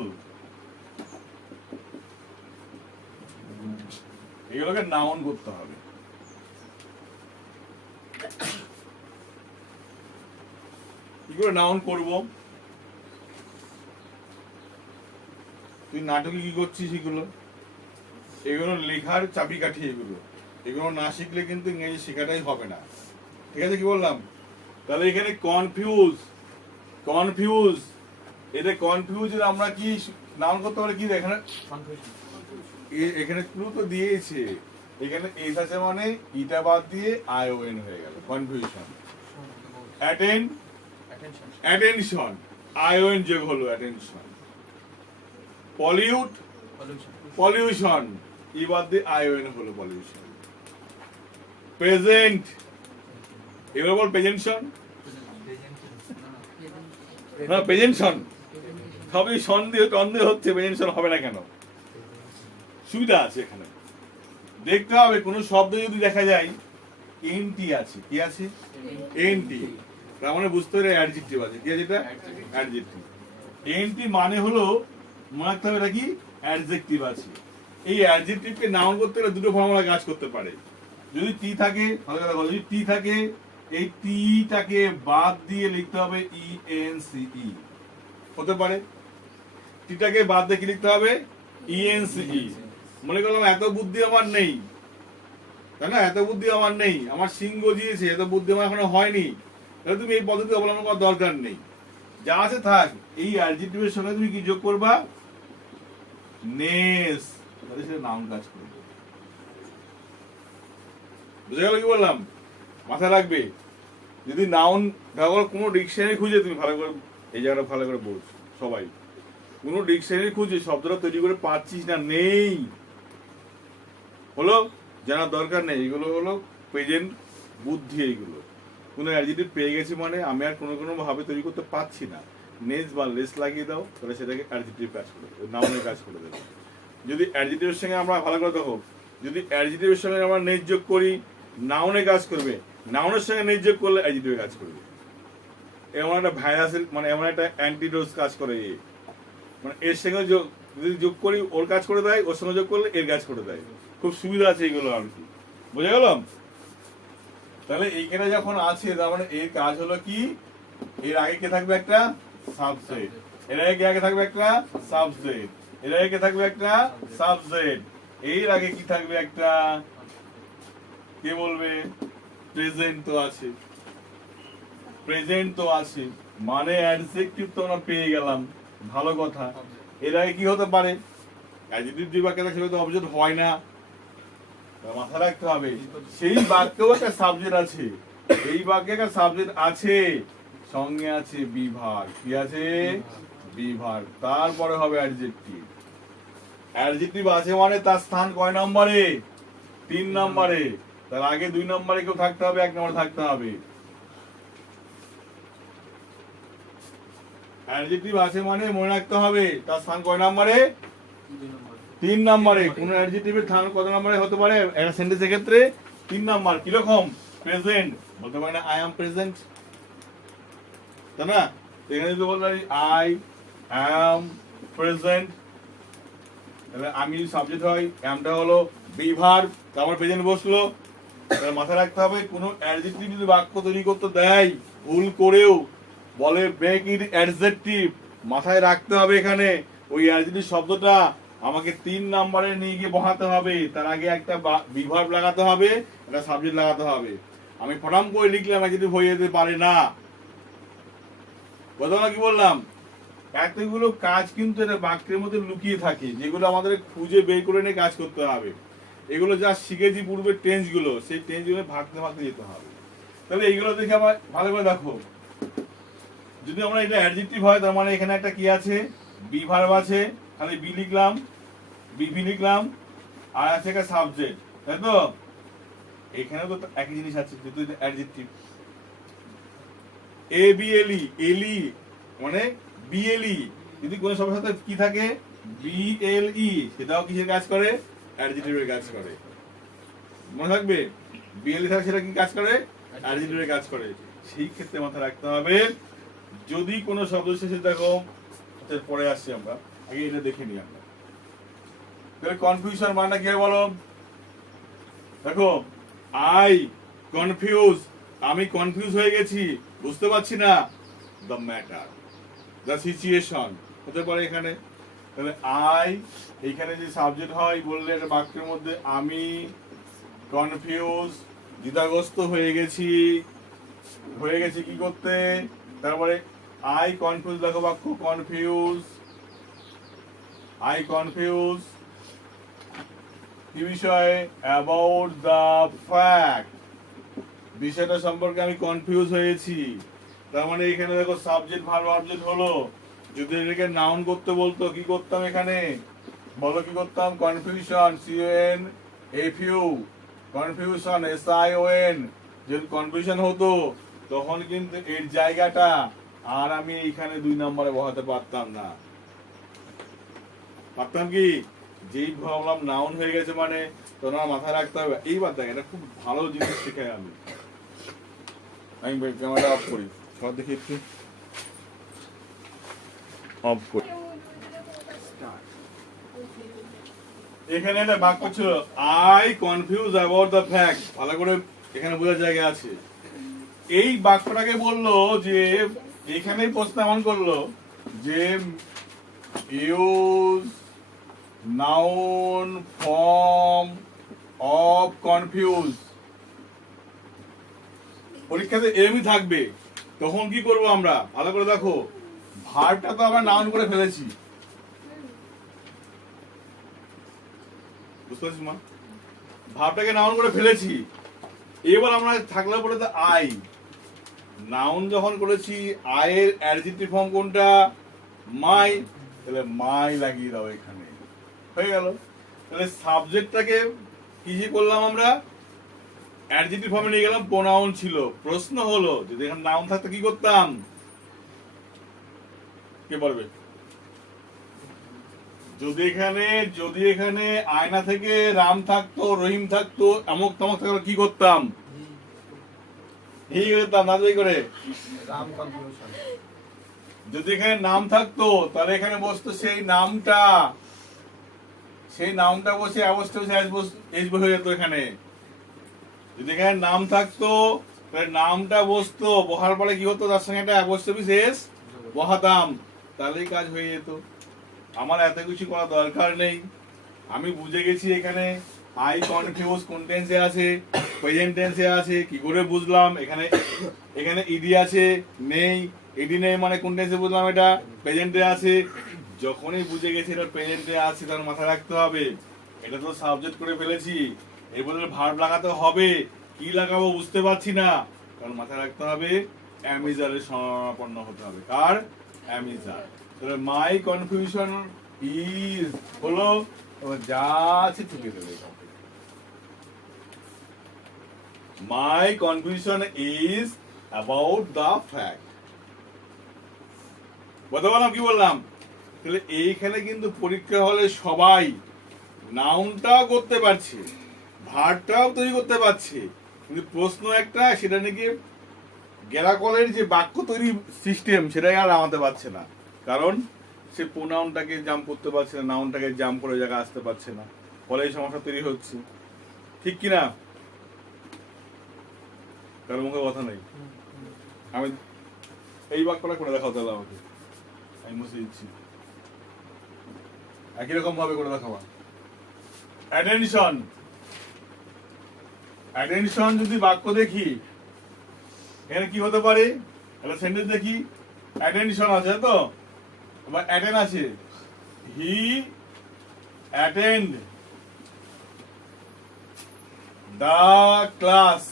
এগুলোকে নাউন করতে হবে। কি করে নাউন করব? তুই নাটকে কি করছিস? এগুলো লেখার চাবিকাঠি, এগুলো না শিখলে কিন্তু ইংরেজি শেখাটাই হবে না, ঠিক আছে? কি বললাম? তাহলে এখানে কনফিউজ এটা কনফিউজের আমরা কি নাউন করতে পারি? কি এখানে এখানে ক্লু তো দিয়েছে, এখানে এস আছে মানে ইটা বাদ দিয়ে আইওএন হয়ে গেল, কনফিউশন। অ্যাটেনশন, আইওএন যোগ হলো অ্যাটেনশন। পলিউশন, ই বাদ দিয়ে আইওএন হলো পলিউশন। প্রেজেন্ট, এবার বল প্রেজেন্টশন, না প্রেজেন্টশন, সবই সন্দেহ হচ্ছে, প্রেজেন্টশন হবে না কেন? সুবিধা আছে এখানে। দেখতে হবে কোন শব্দ যদি দেখা যায় এনটি আছে, কি আছে? এনটি, তার মানে বুঝতে হবে অ্যাডজেক্টিভ আছে। কি আছে এটা? অ্যাডজেক্টিভ। এনটি মানে হলো মনে রাখতে হবে এটা কি? অ্যাডজেক্টিভ আছে। এই অ্যাডজেক্টিভকে নাউন করতে গেলে দুটো ফর্মুলা কাজ করতে পারে। যদি টি থাকে, যদি টি থাকে, এই টিটাকে বাদ দিয়ে লিখতে হবে ইএনসিই, হতে পারে। টিটাকে বাদ দিয়ে কি লিখতে হবে? ইএনসিই। মনে করলাম এত বুদ্ধি আমার নেই, তাই না? এত বুদ্ধি আমার নেই, আমার সিং গজিয়েছে, এত বুদ্ধি আমার এখনো হয়নি, তাহলে তুমি এই পদ্ধতি অবলম্বন করার দরকার নেই, যা আছে থাক। এই অ্যাডজেক্টিভের সঙ্গে তুমি কি যোগ করবা? নেস, তাহলে সেটা নাউন কাজ করবে। বুঝে গেল কি বললাম? মাথায় রাখবে, যদি নাউন ধরো কোনো ডিকশনারি খুঁজে, তুমি ভালো করে এই জায়গাটা ভালো করে বলছো সবাই, কোনো ডিকশনারি খুঁজে শব্দটা তৈরি করে পাচ্ছিস না, নেই, হলো জানার দরকার নেই। এগুলো হলো প্রেজেন্ট বুদ্ধি। এইগুলো কোনো অ্যাডজেক্টিভ পেয়ে গেছি মানে আমি আর কোনো কোনো ভাবে তৈরি করতে পারছি না, নেস বা লেস লাগিয়ে দাও, তাহলে সেটাকে অ্যাডজেক্টিভ কাজ করে দেবে, নাউনের কাজ করে দেবে। যদি অ্যাডজেক্টিভের সঙ্গে আমরা ভালো করে দেখো, যদি অ্যাডজেক্টিভের সঙ্গে আমরা নেস যোগ করি, নাউনে কাজ করবে, নাউনের সঙ্গে নেস যোগ করলে অ্যাডজেক্টিভে কাজ করবে। এমন একটা ভাইরাসের মানে এমন একটা অ্যান্টিডোজ কাজ করে, মানে এর সঙ্গে যদি যোগ করি ওর কাজ করে দেয়, ওর সঙ্গে যোগ করলে এর কাজ করে দেয়। খুব সুবিধা আছে এইগুলো আর কি, বুঝে গেলাম? তাহলে এইখানে যখন আছে তার মানে এর কাজ হলো কি, এর আগে কে থাকবে? একটা সাবজেক্ট। এর আগে কে আগে থাকবে? একটা সাবজেক্ট। এর আগে কে থাকবে? একটা সাবজেক্ট। এর আগে কি থাকবে? একটা, কে বলবে? প্রেজেন্ট তো আছে, প্রেজেন্ট তো আছে, মানে অ্যাডজেক্টিভ তো আমরা পেয়ে গেলাম, ভালো কথা। এর আগে কি হতে পারে? অ্যাডজেক্টিভ যে বাক্যে থাকে সেটা তো অবজেক্ট হয় না, মাথায় রাখতে হবে। সেই বাক্যেও একটা সাবজেক্ট আছে, এই বাক্যে একটা সাবজেক্ট আছে, সঙ্গে আছে বিভাগ। কি আছে? বিভাগ। তারপরে হবে অ্যাডজেক্টিভ। অ্যাডজেক্টিভ আছে মানে তার স্থান কয় নম্বরে? 3 নম্বরে। তার আগে 2 নম্বরে কেউ থাকতে হবে, 1 নম্বরে থাকতে হবে। অ্যাডজেক্টিভ আছে মানে মনে রাখতে হবে তার স্থান কয় নম্বরে? 3 নম্বরে। কোন অ্যাডজেক্টিভের স্থান কত নম্বরে হতে পারে একটা সেন্টেন্সের ক্ষেত্রে? 3 নম্বর। কি রকম? প্রেজেন্ট, বলতে পারি না আই অ্যাম প্রেজেন্ট, তাই না? এখানে যদি বলতে পারি আই অ্যাম প্রেজেন্ট, তাহলে আমি সাবজেক্ট হয়, অ্যামটা হলো বিভার্ব, তারপর প্রেজেন্ট বসলো। তাহলে মাথায় রাখতে হবে কোনো অ্যাডজেক্টিভ যদি বাক্য তৈরি করতে দেয় ভুল করেও, বলে মেক ইট অ্যাডজেক্টিভ, মাথায় রাখতে হবে এখানে ওই অ্যাডজেক্টিভ শব্দটা আমাকে 3 নম্বরে নিয়ে গিয়ে বসাতে হবে। তার আগে একটা বিভার্ব লাগাতে হবে, একটা সাবজেক্ট লাগাতে হবে। আমি ফটাম করে লিখলাম অ্যাডজেক্টিভ হয়ে যেতে পারে না। কথা কি বললাম? এতগুলো কাজ কিন্তু এটা বাক্যের মধ্যে লুকিয়ে থাকে, যেগুলো আমাদের খুঁজে বের করে নিয়ে কাজ করতে হবে। এগুলো যা শিখেছি পূর্বের টেন্স গুলো, সেই টেন্স গুলো ভাগতে ভাগতে যেতে হবে। তাহলে এইগুলো দেখে আমার ভালো করে দেখো, যদি আমরা এটা অ্যাডজেক্টিভ হয় তার মানে এখানে একটা কি আছে? বিভার্ব আছে, খালি বি লিখলাম, বিভি লিখলাম, আর আছে একটা সাবজেক্ট, তাই তো? এখানে তো একই জিনিস আছে, যেহেতু এটা অ্যাডজেক্টিভ। এ বি এল ই, এলি মানে বিএলই, যদি কোনো শব্দের সাথে কি থাকে? বিএলই, সেটাও কিসের কাজ করে? অ্যাডজেক্টিভের কাজ করে। মনে থাকবে, বিএলই থাকে সেটা কি কাজ করে? অ্যাডজেক্টিভের কাজ করে। সেই ক্ষেত্রে মাথায় রাখতে হবে যদি কোনো শব্দ শেষে দেখো, পরে আসছি আমরা, আগে এটা দেখে নিই আমরা। তাহলে কনফিউশন মানেটা কি বলো? দেখো, আই কনফিউজ, আমি কনফিউজ হয়ে গেছি, বুঝতে পারছি না। দ্য ম্যাটার, দ্য সিচুয়েশন হতে পারে এখানে। তাহলে আই এখানে যে সাবজেক্ট হয় বললে একটা বাক্যের মধ্যে, আমি কনফিউজ, দ্বিধাগ্রস্ত হয়ে গেছি, কি করতে? তারপরে আই কনফিউজ, দেখো বাক্য কনফিউজ, আই কনফিউজ কি বিষয়ে? অ্যাবাউট দ্য ফ্যাক্ট, বিষয়টা সম্পর্কে আমি কনফিউজ হয়েছি। তার মানে এখানে দেখো সাবজেক্ট ভার্ব অবজেক্ট হলো। যদি এটাকে নাউন করতে বলতো কি করতাম এখানে? বলো কি করতাম? Confusion, C O N F U, confusion S I O N. যদি কনফিউশন হতো তখন কিন্তু এর জায়গাটা আর আমি এখানে 2 নম্বরে বসাতে পারতাম না। পারতাম কি? যেই ভাবলাম নাউন হয়ে গেছে মানে তোমার মাথায় রাখতে হবে। এইবার দেখ, এটা খুব ভালো জিনিস শেখাই আমি ক্যামেরা অফ করি, সব দেখি একটু অফ করি। এখানে একটা বাক্য ছিল I confuse about the fact, ভালো করে এখানে বোঝার জায়গা আছে। এই বাক্যটাকে বললো যে এখানেই প্রশ্ন এমন করলো যে use noun form of confuse. পরীক্ষাতে এমই থাকবে, তখন কি করব আমরা? ভালো করে দেখো, ভার্বটা তো আমরা নাউন করে ফেলেছি, বুঝতে পারছিস মা? ভার্বটাকে নাউন করে ফেলেছি, এবার আমরা থাকলে পরে তো আই, নাউন যখন করেছি আয়ের অ্যাডজেক্টিভ ফর্ম কোনটা? মাই, তাহলে মাই লাগিয়ে দাও এখানে, হয়ে গেল। তাহলে সাবজেক্টটাকে কি যে করলাম আমরা? অ্যাডজেক্টিভ ফর্মে নিয়ে গেলাম, প্রোনাউন ছিল। প্রশ্ন হলো যদি এখানে নাউন থাকতো কি করতাম? কে পারবে? যদি এখানে আয়না থেকে রাম থাকতো, রহিম থাকতো, আমক তামক থাকতো, কি করতাম? এই করতাম না করে। যদি এখানে নাম থাকতো তাহলে এখানে বসতো সেই নামটা, বসে এস হয়ে যেত এখানে। যদি এখানে নাম থাকতো তাহলে নামটা বসতো, বহার পরে কি হতো? তার সঙ্গে একটা অ্যাপোস্ট্রফি শেষ বহাতাম, তাহলেই কাজ হয়ে যেত। আমার এত কিছু করার দরকার নেই, আমি বুঝে গেছি এখানে আই কনফিউজ কোন টেন্সে আছে, প্রেজেন্ট টেন্সে আছে। কি করে বুঝলাম? এখানে ইডি আছে, নেই, ইডি নেই মানে কোন টেন্সে বুঝলাম? এটা প্রেজেন্টে আছে। যখনই বুঝে গেছি এটা প্রেজেন্টে আছে, তার মাথায় রাখতে হবে এটা তো সাবজেক্ট করে ফেলেছি, এর বদলে ভার্ব লাগাতে হবে। কি লাগাবো বুঝতে পারছি না, কারণ মাথায় রাখতে হবে অ্যামিজারের সমাপন্ন হতে হবে। কার? অ্যামিজার। তাহলে মাই কনফিউশন ইজ হলো, যা আছে ঠিক দেবে। My confusion is about the fact. বলতে পারলাম কি বললাম? তাহলে এইখানে কিন্তু পরীক্ষা হলে সবাই নাউনটাও করতে পারছে, ভার্বটাও তৈরি করতে পারছে, কিন্তু প্রশ্ন একটা, সেটা নাকি গ্যারাকলের যে বাক্য তৈরি সিস্টেম সেটাই আর আমাতে পারছে না, কারণ সে প্রোনাউনটাকে জাম্প করতে পারছে না, নাউনটাকে জাম্প করে জায়গায় আসতে পারছে না, ফলে এই সমস্যা তৈরি হচ্ছে। ঠিক কিনা? কারো মুখে কথা নেই। আমি এই বাক্যটা করে দেখাও তাহলে আমাকে, আমি মুছে দিচ্ছি। একই রকম ভাবে করে দেখাবা। অ্যাটেনশন, অ্যাটেনশন যদি বাক্য দেখি এখানে কি হতে পারে? একটা সেন্টেন্স দেখি, অ্যাটেনশন আছে তো, এবার অ্যাটেন্ড আছে, হি অ্যাটেন্ড দ্য ক্লাস।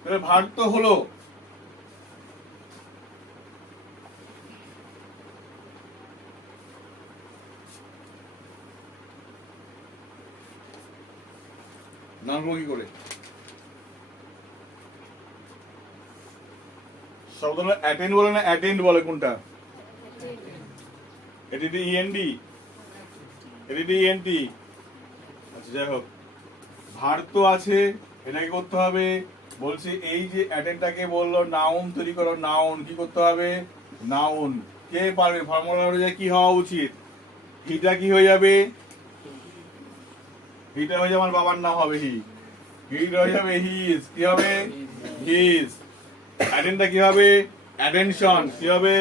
তাহলে ভার্ব তো হলো, নাম কি করে? শব্দ অ্যাটেন্ড বলে না অ্যাটেন্ড বলে? কোনটা? এটি ইএনডি, এটি ইএনটি। আচ্ছা যাই হোক, ভার্ব তো আছে, এটাকে করতে হবে। বলছি এই যে অ্যাটেন্ডটাকে বললো নাউন তৈরি করো, নাউন কি করতে হবে? নাউন। কে পারবে? ফর্মুলা অনুযায়ী কি হওয়া উচিত? হিটা কি হয়ে যাবে? হিটা হয়ে যাবে, আমার বাবার নাম হবে হি, হিট হয়ে যাবে হিজ। কি হবে? হিজ। অ্যাটেন্ডটা কি হবে? অ্যাটেনশন। কি হবে?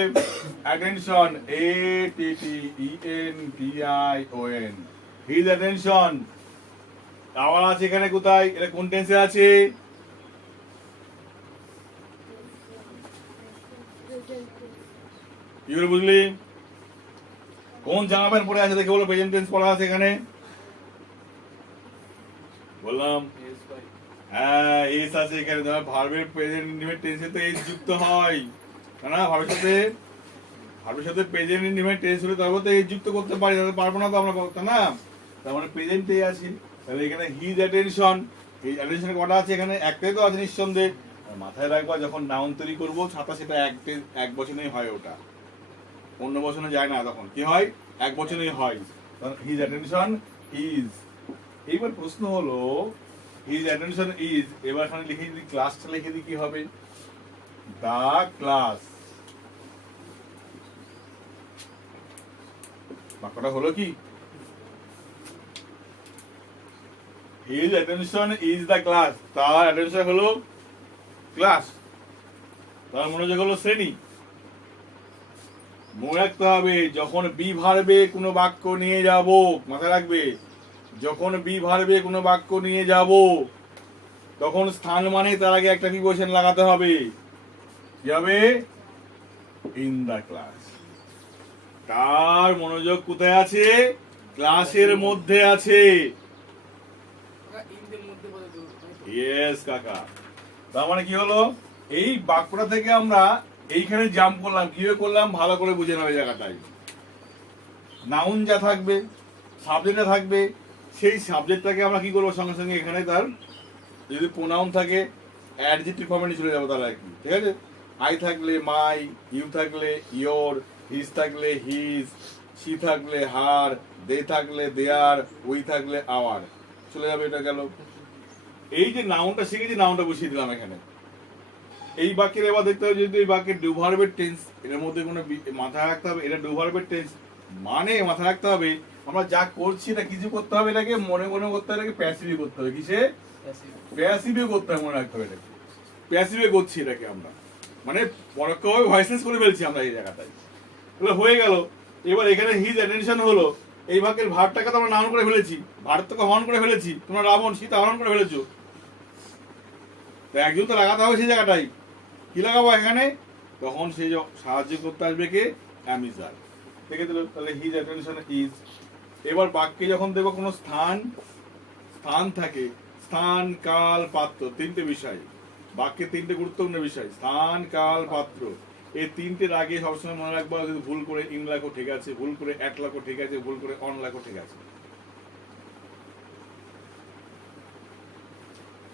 Attention, ATTENTION, his attention. আবার আছে এখানে কোথায়? এটা কোন টেন্সে আছে? কি করে বুঝলি? কোন জামা প্যান্ট পরে আছে দেখে বলো প্রেজেন্ট টেন্স পড়া আছে এখানে? বললাম হ্যাঁ, এস আছে এখানে। তোমার ভার্বের প্রেজেন্ট ইনডিফিনিট টেন্সে তো এস যুক্ত হয় না, ভার্বের সাথে প্রেজেন্ট ইনডিফিনিট টেন্স হলে তারপর তো এস যুক্ত করতে পারি, তাহলে পারবো না তো আমরা করতে না। তার মানে প্রেজেন্টে আছে, তাহলে এখানে হিজ অ্যাটেনশন। এই অ্যাটেনশন কটা আছে এখানে? একটাই তো আছে নিঃসন্দেহে। মাথায় রাখবা যখন নাউন তৈরি করবো ছাতা, সেটা এক বচনেই হয়, ওটা অন্য বচনে যায় না। তখন কি হয়? এক বচনেই হয়। His attention is. এইবার প্রশ্ন হলো হিজ অ্যাটেনশন ইজ, এবার এখানে লিখে দিই ক্লাসটা, লিখে দিই কি হবে? The class. বাক্যটা হলো কি? His attention is the class, তার অ্যাটেনশন হলো ক্লাস, তার মনোযোগ হলো শ্রেণী। মনে রাখতে হবে যখন বি ভার্বে কোনো বাক্য নিয়ে যাব, মাথায় রাখবে, যখন বি ভার্বে কোনো বাক্য নিয়ে যাব তখন স্থান মানে তার আগে একটা প্রিপোজিশন লাগাতে হবে। কি হবে? In the class. কার মনোযোগ কোথায় আছে? ক্লাসের মধ্যে আছে। ইয়েস কাকা। তার মানে কি হলো, এই বাক্যটা থেকে আমরা এইখানে জাম্প করলাম। কিভাবে করলাম ভালো করে বুঝে নেবে জায়গাটায়। নাউন যা থাকবে, সাবজেক্টে থাকবে, সেই সাবজেক্টটাকে আমরা কি করবো সঙ্গে সঙ্গে এখানে তার যদি প্রোনাউন থাকে অ্যাডজেক্টিভ ফর্মে চলে যাবো তাহলে আর কি। ঠিক আছে? আই থাকলে মাই, ইউ থাকলে ইয়োর, হিজ থাকলে হিজ, সি থাকলে হার, দে থাকলে দেয়ার, উই থাকলে আওয়ার, চলে যাবে। এটা গেল। এই যে নাউনটা শিখেছি, নাউনটা বসিয়ে দিলাম এখানে। এই বাক্যের এবার দেখতে হবে যদি এই বাক্যের ডু ভার্বের টেন্স, এর মধ্যে কোনো মাথায় রাখতে হবে এটা ডু ভার্বের টেন্স, মানে মাথায় রাখতে হবে আমরা যা করছি এটা কিছু করতে হবে, এটাকে মনে মনে করতে হবে, এটাকে প্যাসিভে করতে হবে। কিসে? প্যাসিভে করতে হবে, মনে রাখতে হবে এটাকে প্যাসিভে করছি এটাকে আমরা, মানে পরোক্ষভাবে ভয়েসেস করে ফেলছি আমরা এই জায়গাটায়। তাহলে হয়ে গেল। এবার এখানে হিজ অ্যাটেনশন হলো, এই বাক্যের ভার্বটাকে তো আমরা নাউন করে ফেলেছি, ভার্বটাকে হরণ করে ফেলেছি, তোমরা রাবণ সীতা হরণ করে ফেলেছো, তো একজন তো লাগাতে হবে সেই জায়গাটাই। কি লাগাবো এখানে? তখন সে সাহায্য করতে আসবে কে? অ্যামিজার। দেখে দিল। তাহলে হিজ অ্যাটেনশন ইজ। এবার বাক্যে যখন দেখবো কোনো স্থান, স্থান থাকে, স্থান কাল পাত্র, তিনটে বিষয় বাক্যে, তিনটে গুরুত্বপূর্ণ বিষয়, স্থান কাল পাত্র। এই তিনটের আগে সবসময় মনে রাখবো যদি ভুল করে ইন লাখো ঠিক আছে, ভুল করে অ্যাট লাখো ঠিক আছে, ভুল করে অন লাখো ঠিক আছে।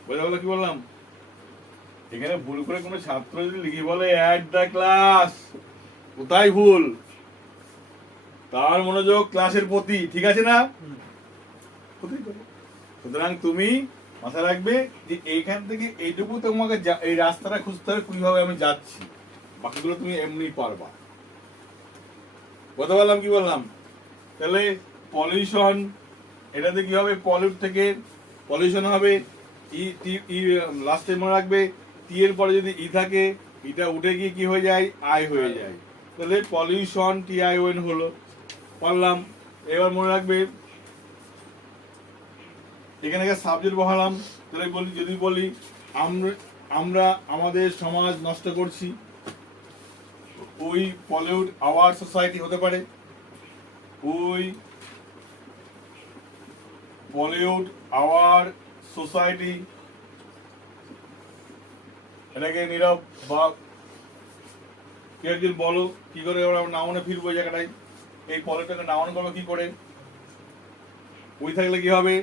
বোঝা গেল কি বললাম? এখানে ভুল করে কোনো ছাত্র যদি লিখে বলে অ্যাট দ্য ক্লাস, কোথায় ভুল? তার মনোযোগ ক্লাসের প্রতি, ঠিক আছে না? সুতরাং তুমি মাথায় রাখবে যে এইখান থেকে এইটুকু তোমাকে এই রাস্তাটা খুঁজতে হবে কিভাবে আমি যাচ্ছি, বাকিগুলো তুমি এমনি পারবা। কথা বললাম কি বললাম? তাহলে পলিউশন, এটাতে কি হবে? পলিউট থেকে পলিউশন হবে। লাস্টে মনে রাখবে টি এর পরে যদি ই থাকে, ইটা উঠে গিয়ে কি হয়ে যায়? আই হয়ে যায়। তাহলে পলিউশন টি আই ওয়েন হলো, পারলাম। এবার মনে রাখবে এখানে সাবজেক্ট বসালাম। তাহলে বলি, যদি বলি আমরা আমাদের সমাজ নষ্ট করছি, উই পলিউট আওয়ার সোসাইটি হতে পারে, উই পলিউট আওয়ার সোসাইটি। এটাকে নীরব বা কেউ একজন বলো কি করে আমরা নাউনে ফিরবো এই জায়গাটায়। এই পলিউটটাকে নাউন করবো কি করে? উই থাকলে কি হবে?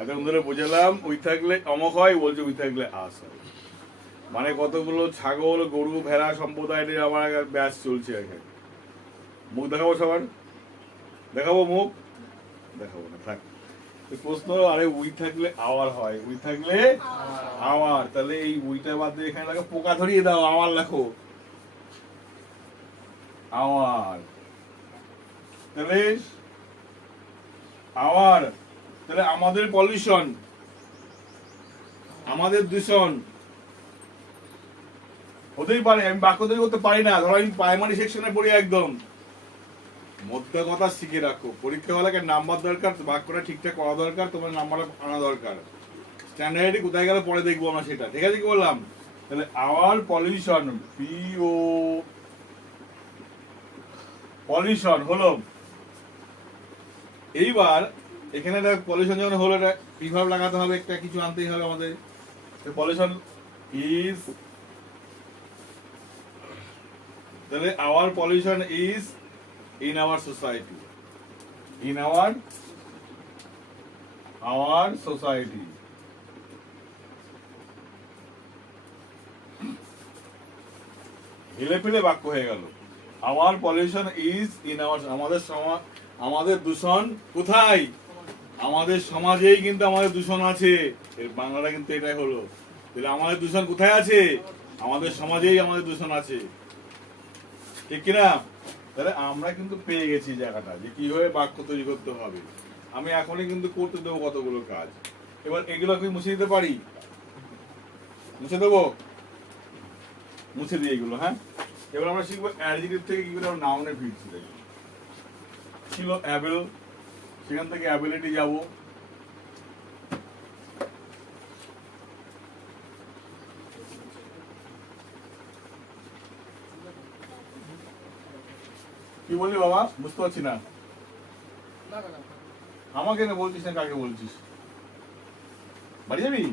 এতক্ষণ ধরে বোঝালাম উই থাকলে অমক হয়, বলছে উই থাকলে আস হয়। মানে কতগুলো ছাগল, গরু, ভেড়া সম্প্রদায়ের আমার ব্যাস চলছে এখানে। মুখ দেখাবো সবার? দেখাবো মুখ? দেখাবো না, থাক। প্রশ্ন, আরে উই থাকলে আওয়ার হয়, উই থাকলে আওয়ার, তাহলে এই উইটা বাদ দিয়ে এখানে লেখো, পোকা ধরিয়ে দাও, আওয়ার লেখো, আওয়ার। তাহলে আওয়ার, তাহলে আমাদের পলিউশন, আমাদের দূষণ হতেই পারে। আমি বাক্য তৈরি করতে পারি না, ধরো আমি প্রাইমারি সেকশনে পড়ি, একদম মধ্য কথা শিখে রাখো। পরীক্ষা হলে নাম্বার দরকার, বাক্যটা ঠিকঠাক করা দরকার, তোমার নাম্বারটা আনা দরকার। স্ট্যান্ডার্ডে কোথায় গেলে পরে দেখবো আমরা সেটা, ঠিক আছে? কি বললাম? তাহলে আওয়ার পলিউশন, পিও পলিউশন হলো। এইবার এখানে পলিউশন যখন হলো, এটা কিভাবে লাগাতে হবে, একটা কিছু আনতেই হবে আমাদের। পলিউশন ইজ, তাহলে our pollution is in our society, in our society. হেলে ফেলে বাক্য হয়ে গেল। our pollution is in our, আমাদের দূষণ কোথায়? আমাদের সমাজেই কিন্তু আমাদের দূষণ আছে। এর বাংলাটা কিন্তু এটাই হলো। তাহলে আমাদের দূষণ কোথায় আছে? আমাদের সমাজেই আমাদের দূষণ আছে, ঠিক কিনা? তাহলে আমরা কিন্তু পেয়ে গেছি জায়গাটা যে কিভাবে বাক্য তৈরি করতে হবে। আমি এখনই কিন্তু করতে দেবো কতগুলো কাজ। এবার এগুলো কি মুছে দিতে পারি? মুছে দেবো, মুছে দিয়ে এগুলো। হ্যাঁ, এবার আমরা শিখবো অ্যাডজেক্টিভ থেকে কি করে আমরা নাউনে ফিরছি। ছিল অ্যাবেল, সেখান থেকে অ্যাবিলিটি যাব। কি বললি বাবা? বুঝতে পারছি না। আমাকে না বলছিস না কাকে বলছিস? বাড়ি যাবি?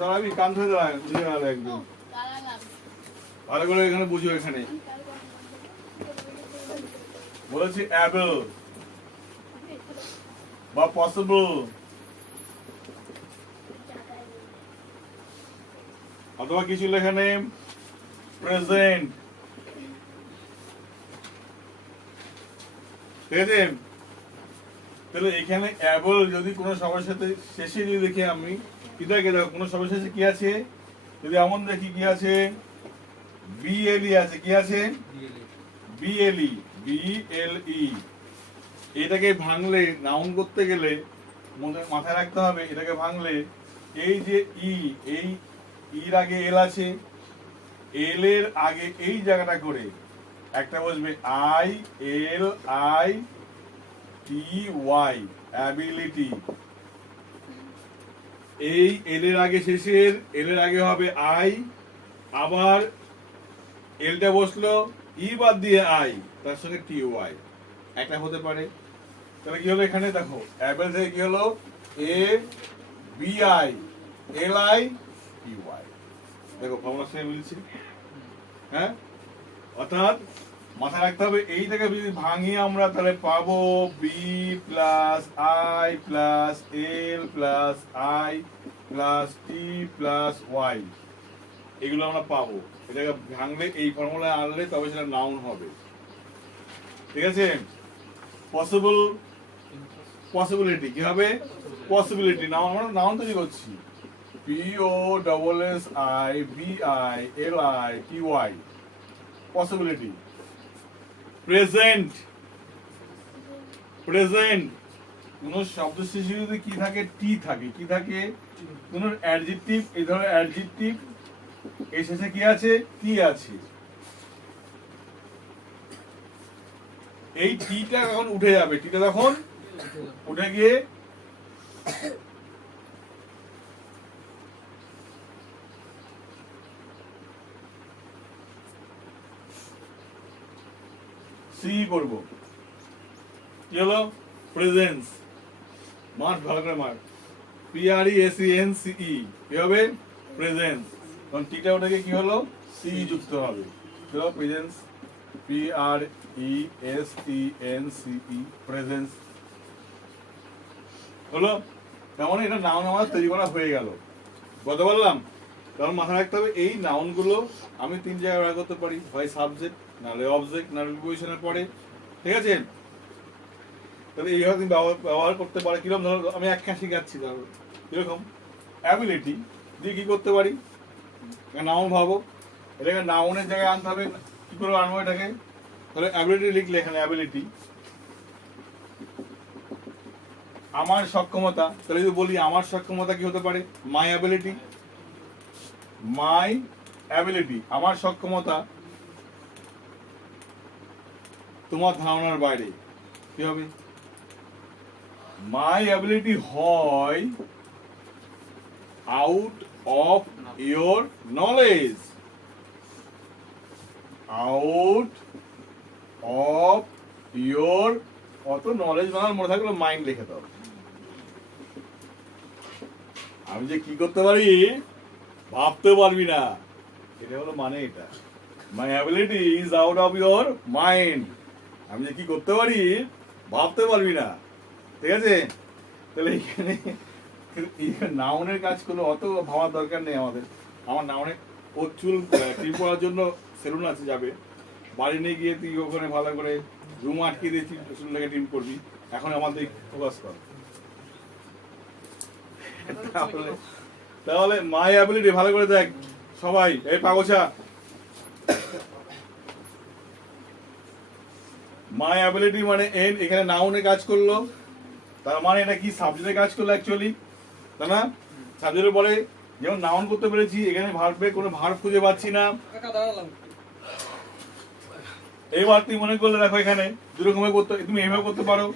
দাঁড়াবি, কান ধরে দাঁড়ায়, বুঝে দাঁড়াবে একদম ভালো করে। এখানে বুঝো, এখানে বলেছি অ্যাবল বা পসিবল, অথবা কিছু এখানে প্রেজেন্ট। ঠিক আছে? তাহলে এখানে অ্যাবল যদি কোনো সবার সাথে শেষে যদি দেখি আমি কি থাকে, দেখো কোনো সবার শেষে কি আছে, যদি এমন দেখি কি আছে, বিএলই আছে। কি আছে? BLE, BLE. এটাকে ভাঙলে নাউন করতে গেলে মাথায় রাখতে হবে, এটাকে ভাঙলে এই যে ই, এই ইর আগে এল আছে, এল এর আগে এই জায়গাটা করে একটা বসবে I L I T Y, ability. এই এল এর আগে শেষের এল এর আগে হবে আই, আবার এলটা বসলো ই বাদ দিয়ে আই, তার সঙ্গে টি ওয়াই একটা হতে পারে। তাহলে কি হলো এখানে দেখো, অ্যাবেল থেকে কি হলো, A B I L I T Y. দেখো ফর্মুলার সঙ্গে মিলছে। হ্যাঁ, অর্থাৎ মাথায় রাখতে হবে এইটাকে যদি ভাঙি আমরা তাহলে পাবো B plus I plus L plus I plus T plus Y, এগুলো আমরা পাবো। এটাকে ভাঙলে এই ফর্মুলায় আনলে তবে সেটা নাউন হবে। ঠিক আছে? পসিবল, পসিবিলিটি কি হবে? পসিবিলিটি। নাউন, আমরা নাউন তৈরি করছি। P O double S I B I L I T Y, possibility. Present, present কোন শব্দ শেষে যদি কি থাকে, টি থাকে। কি থাকে? কোন অ্যাডজেক্টিভ, এই ধরনের অ্যাডজেক্টিভ এর শেষে কি আছে? টি আছে। এই টিটা এখন উঠে যাবে, টিটা তখন উঠে গিয়ে সি করবো। কি হলো? প্রেজেন্স। মার্ক, ভালো করে মার্ক। PRESENCE কি হবে? প্রেজেন্স। কারণ টিটা ওটাকে কি হলো? সি যুক্ত হবে। কি হলো? প্রেজেন্স, PRESENCE, প্রেজেন্স হলো। তার মানে এটা নাউন আমাদের তৈরি করা হয়ে গেল। কথা বললাম? কারণ মাথায় রাখতে হবে এই নাউনগুলো আমি তিন জায়গায় ব্যবহার করতে পারি, হয় সাবজেক্ট, নাহলে অবজেক্ট, নাহলে প্রিপোজিশনের পরে। ঠিক আছে? তাহলে এইভাবে তুমি ব্যবহার করতে পারো। কিরকম? ধরো আমি একটা শিখাচ্ছি, ধরো কিরকম অ্যাবিলিটি দিয়ে কি করতে পারি, নাউন ভাবো। এটাকে নাউনের জায়গায় আনতে হবে। কি করে আনবো এটাকে? তাহলে অ্যাবিলিটি লিখলে এখানে অ্যাবিলিটি আমার সক্ষমতা। তাহলে যদি বলি আমার সক্ষমতা কি হতে পারে? মাই অ্যাবিলিটি। মাই অ্যাবিলিটি, আমার সক্ষমতা তোমার ধারণার বাইরে। কি হবে? মাই অ্যাবিলিটি হয় out of your knowledge. Out of your, অত নলেজ বানার মনে থাকলে মাইন্ড লিখে দাও। আমি যে কি করতে পারি ভাবতে পারবি না, এটা হলো মানে। এটা মাই ability is out of your mind. আমি যে কি করতে পারি ভাবতে পারবি না। ঠিক আছে? তাহলে এখানে নাউনের কাজ করলে অত ভাবার দরকার নেই আমাদের। আমার নাউনে ও চুল ট্রিম করার জন্য সেলুন আছে, যাবে বাড়ি নিয়ে গিয়ে তুই ওখানে ভালো করে রুম আটকে দিয়ে চুলটাকে ট্রিম করবি। এখন আমাদের ফোকাস কর। তাহলে মাই অ্যাবিলিটি ভালো করে দেখ সবাই, এই পাগোছা। মাই অ্যাবিলিটি মানে এন, এখানে নাউনে কাজ করলো, তার মানে এটা কি সাবজেক্টে কাজ করলো অ্যাকচুয়ালি, তাই না? সাবজেক্টের পরে যেমন নাউন করতে পেরেছি, এখানে ভার্বে কোনো ভার্ব খুঁজে পাচ্ছি না। এইবার তুমি মনে করলে দেখো এখানে দুই রকমের করতে, তুমি এভাবে করতে পারো,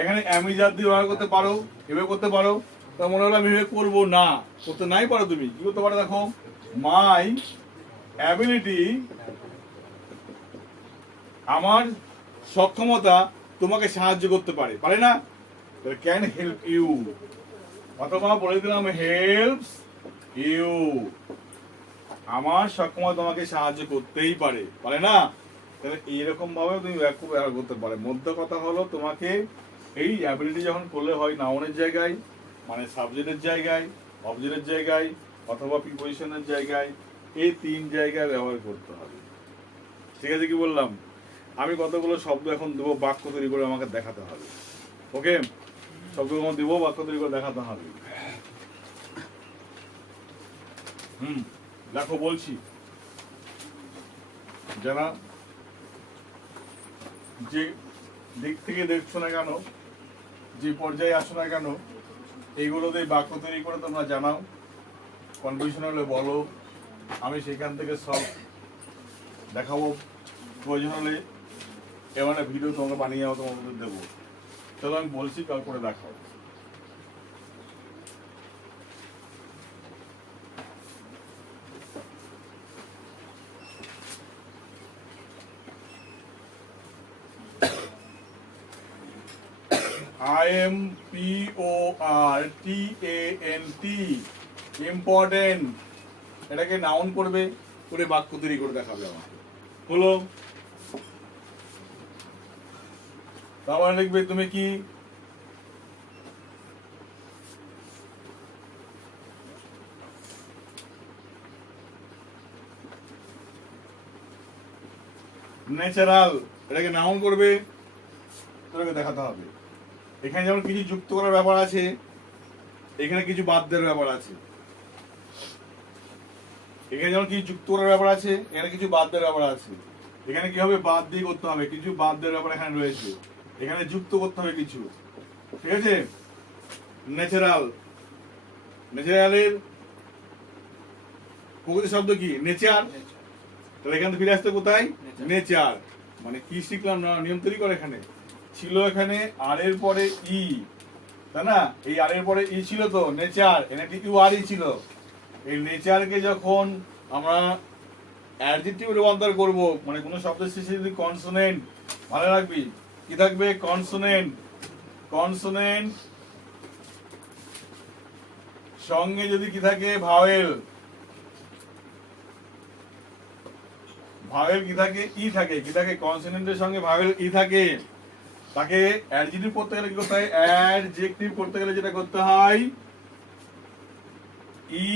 এখানে অ্যামিজার দিয়ে ব্যবহার করতে পারো, এভাবে করতে পারো। তা মনে হলো আমি এভাবে করবো না, করতে নাই পারো, তুমি কি করতে পারো দেখো, মাই অ্যাবিলিটি, আমার সক্ষমতা তোমাকে সাহায্য করতে পারে, পারে না, ক্যান হেল্প ইউ, অথবা বলে দিলাম হেল্পস ইউ, আমার সক্ষমতা তোমাকে সাহায্য করতেই পারে, পারে না। তাহলে এইরকম ভাবে তুমি বাক্য ব্যবহার করতে পারে। মধ্য কথা হলো তোমাকে এই অ্যাবিলিটি যখন করলে হয় নাউনের জায়গায়, মানে সাবজেক্টের জায়গায়, অবজেক্টের জায়গায়, অথবা প্রিপজিশনের জায়গায়, এই তিন জায়গায় ব্যবহার করতে হবে। ঠিক আছে, কি বললাম? আমি কতগুলো শব্দ এখন দেবো, বাক্য তৈরি করে আমাকে দেখাতে হবে। ওকে, শব্দগুলো দেবো, বাক্য তৈরি করে দেখাতে হবে। দেখো বলছি, যারা যে দিক থেকে দেখছো না কেন, যে পর্যায়ে আসো না কেন, এইগুলোতে বাক্য তৈরি করে তোমরা জানাও, কনফিউশন হলে বলো, আমি সেখান থেকে সব দেখাবো, প্রয়োজন হলে এমন ভিডিও তোমাকে বানিয়ে তোমাদের দেবো। চলো আমি বলছি, কাল করে দেখাও। IMPORTANT, ইম্পর্টেন্ট, এটাকে নাউন করবে, করে বাক্য তৈরি করে দেখাবে আমাকে। হলো, তারপরে লিখবে তুমি কি ন্যাচারাল, এটাকে নাউন করবে, তোকে দেখাতে হবে। এখানে যেমন কিছু যুক্ত করার ব্যাপার আছে, এখানে কিছু বাদ দেওয়ার ব্যাপার আছে। এখানে যেমন কিছু যুক্ত করার ব্যাপার আছে, এখানে কিছু বাদ দেওয়ার ব্যাপার আছে। এখানে কি হবে, বাদ দিয়ে করতে হবে, কিছু বাদ দেওয়ার ব্যাপার এখানে রয়েছে, এখানে যুক্ত করতে হবে কিছু। ঠিক আছে, ন্যাচারাল, ন্যাচারালের প্রকৃতি শব্দ কি, নেচার। তাহলে এখানে ফিরে আসতে কোথায়, নেচার, মানে কি শিখলাম না, নিয়ম তৈরি করে। এখানে ছিল, এখানে আর এর পরে ই, তাই না, এই আর এর পরে ই ছিল তো, নেচার, এখানে ইউ আর ই ছিল। এই নেচারকে যখন আমরা অ্যাডজেক্টিভ রূপান্তর করব, মানে কোনো শব্দের শেষে যদি কনসোনেন্ট, ভালো রাখবি, কি থাকবে, কনসোনেন্ট, কনসোনেন্ট সঙ্গে যদি কি থাকে, ভাওয়েল, ভাওয়েল কি থাকে, ই থাকে, কি থাকে, কনসোনেন্টের সঙ্গে ভাওয়েল ই থাকে, তাকে অ্যাডজেক্টিভ করতে গেলে কি করতে হয়, অ্যাডজেক্টিভ করতে গেলে যেটা করতে হয়, ই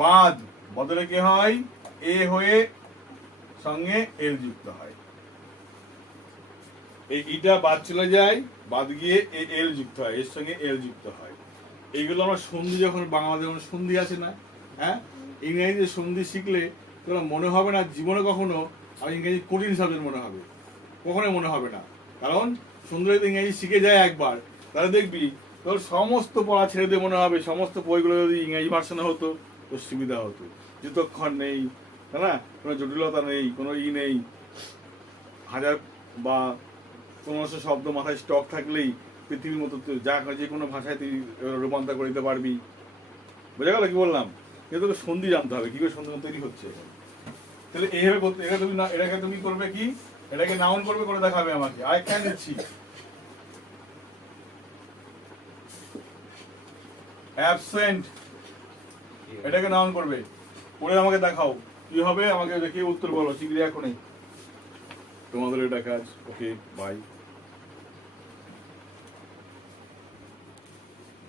বাদ বদলে কি হয়, এ হয়ে সঙ্গে এল যুক্ত হয়। এই ইটা বাদ চলে যায়, বাদ গিয়ে এল যুক্ত হয়, এর সঙ্গে এল যুক্ত হয়। এইগুলো আমরা সন্ধি, যখন বাংলাতে যখন সন্ধি আছে না, হ্যাঁ, ইংরেজিতে সন্ধি শিখলে তোরা মনে হবে না জীবনে কখনো আর ইংরেজি কঠিন সাবজেক্ট মনে হবে, কখনোই মনে হবে না। কারণ সুন্দর যদি ইংরেজি শিখে যায় একবার, তাহলে দেখবি তোর সমস্ত পড়া ছেড়ে দিয়ে মনে হবে সমস্ত বইগুলো যদি ইংরেজি ভার্সনে হতো তোর সুবিধা হতো। যুতক্ষণ নেই, তাই না, কোনো জটিলতা নেই, কোনো ই নেই, হাজার বা 1500 শব্দ মাথায় স্টক থাকলেই পৃথিবীর মতো যা যে কোনো ভাষায় তুই রূপান্তর করে দিতে পারবি। বোঝা গেল কি বললাম? কিন্তু তোকে সন্ধি জানতে হবে, কি করে সন্ধি তৈরি হচ্ছে। তাহলে এইভাবে করতে, এটা তুমি না, এটাকে তুমি করবে কি, এটাকে নাউন করবে, করে দেখাবে আমাকে। আরেকটা নিচ্ছি, অ্যাবসেন্ট, এটাকে নাউন করবে, করে আমাকে দেখাও কি হবে, আমাকে দেখিয়ে উত্তর বলো, শিগগিরই এখনই তোমাদের এটা কাজ। ওকে, বাই।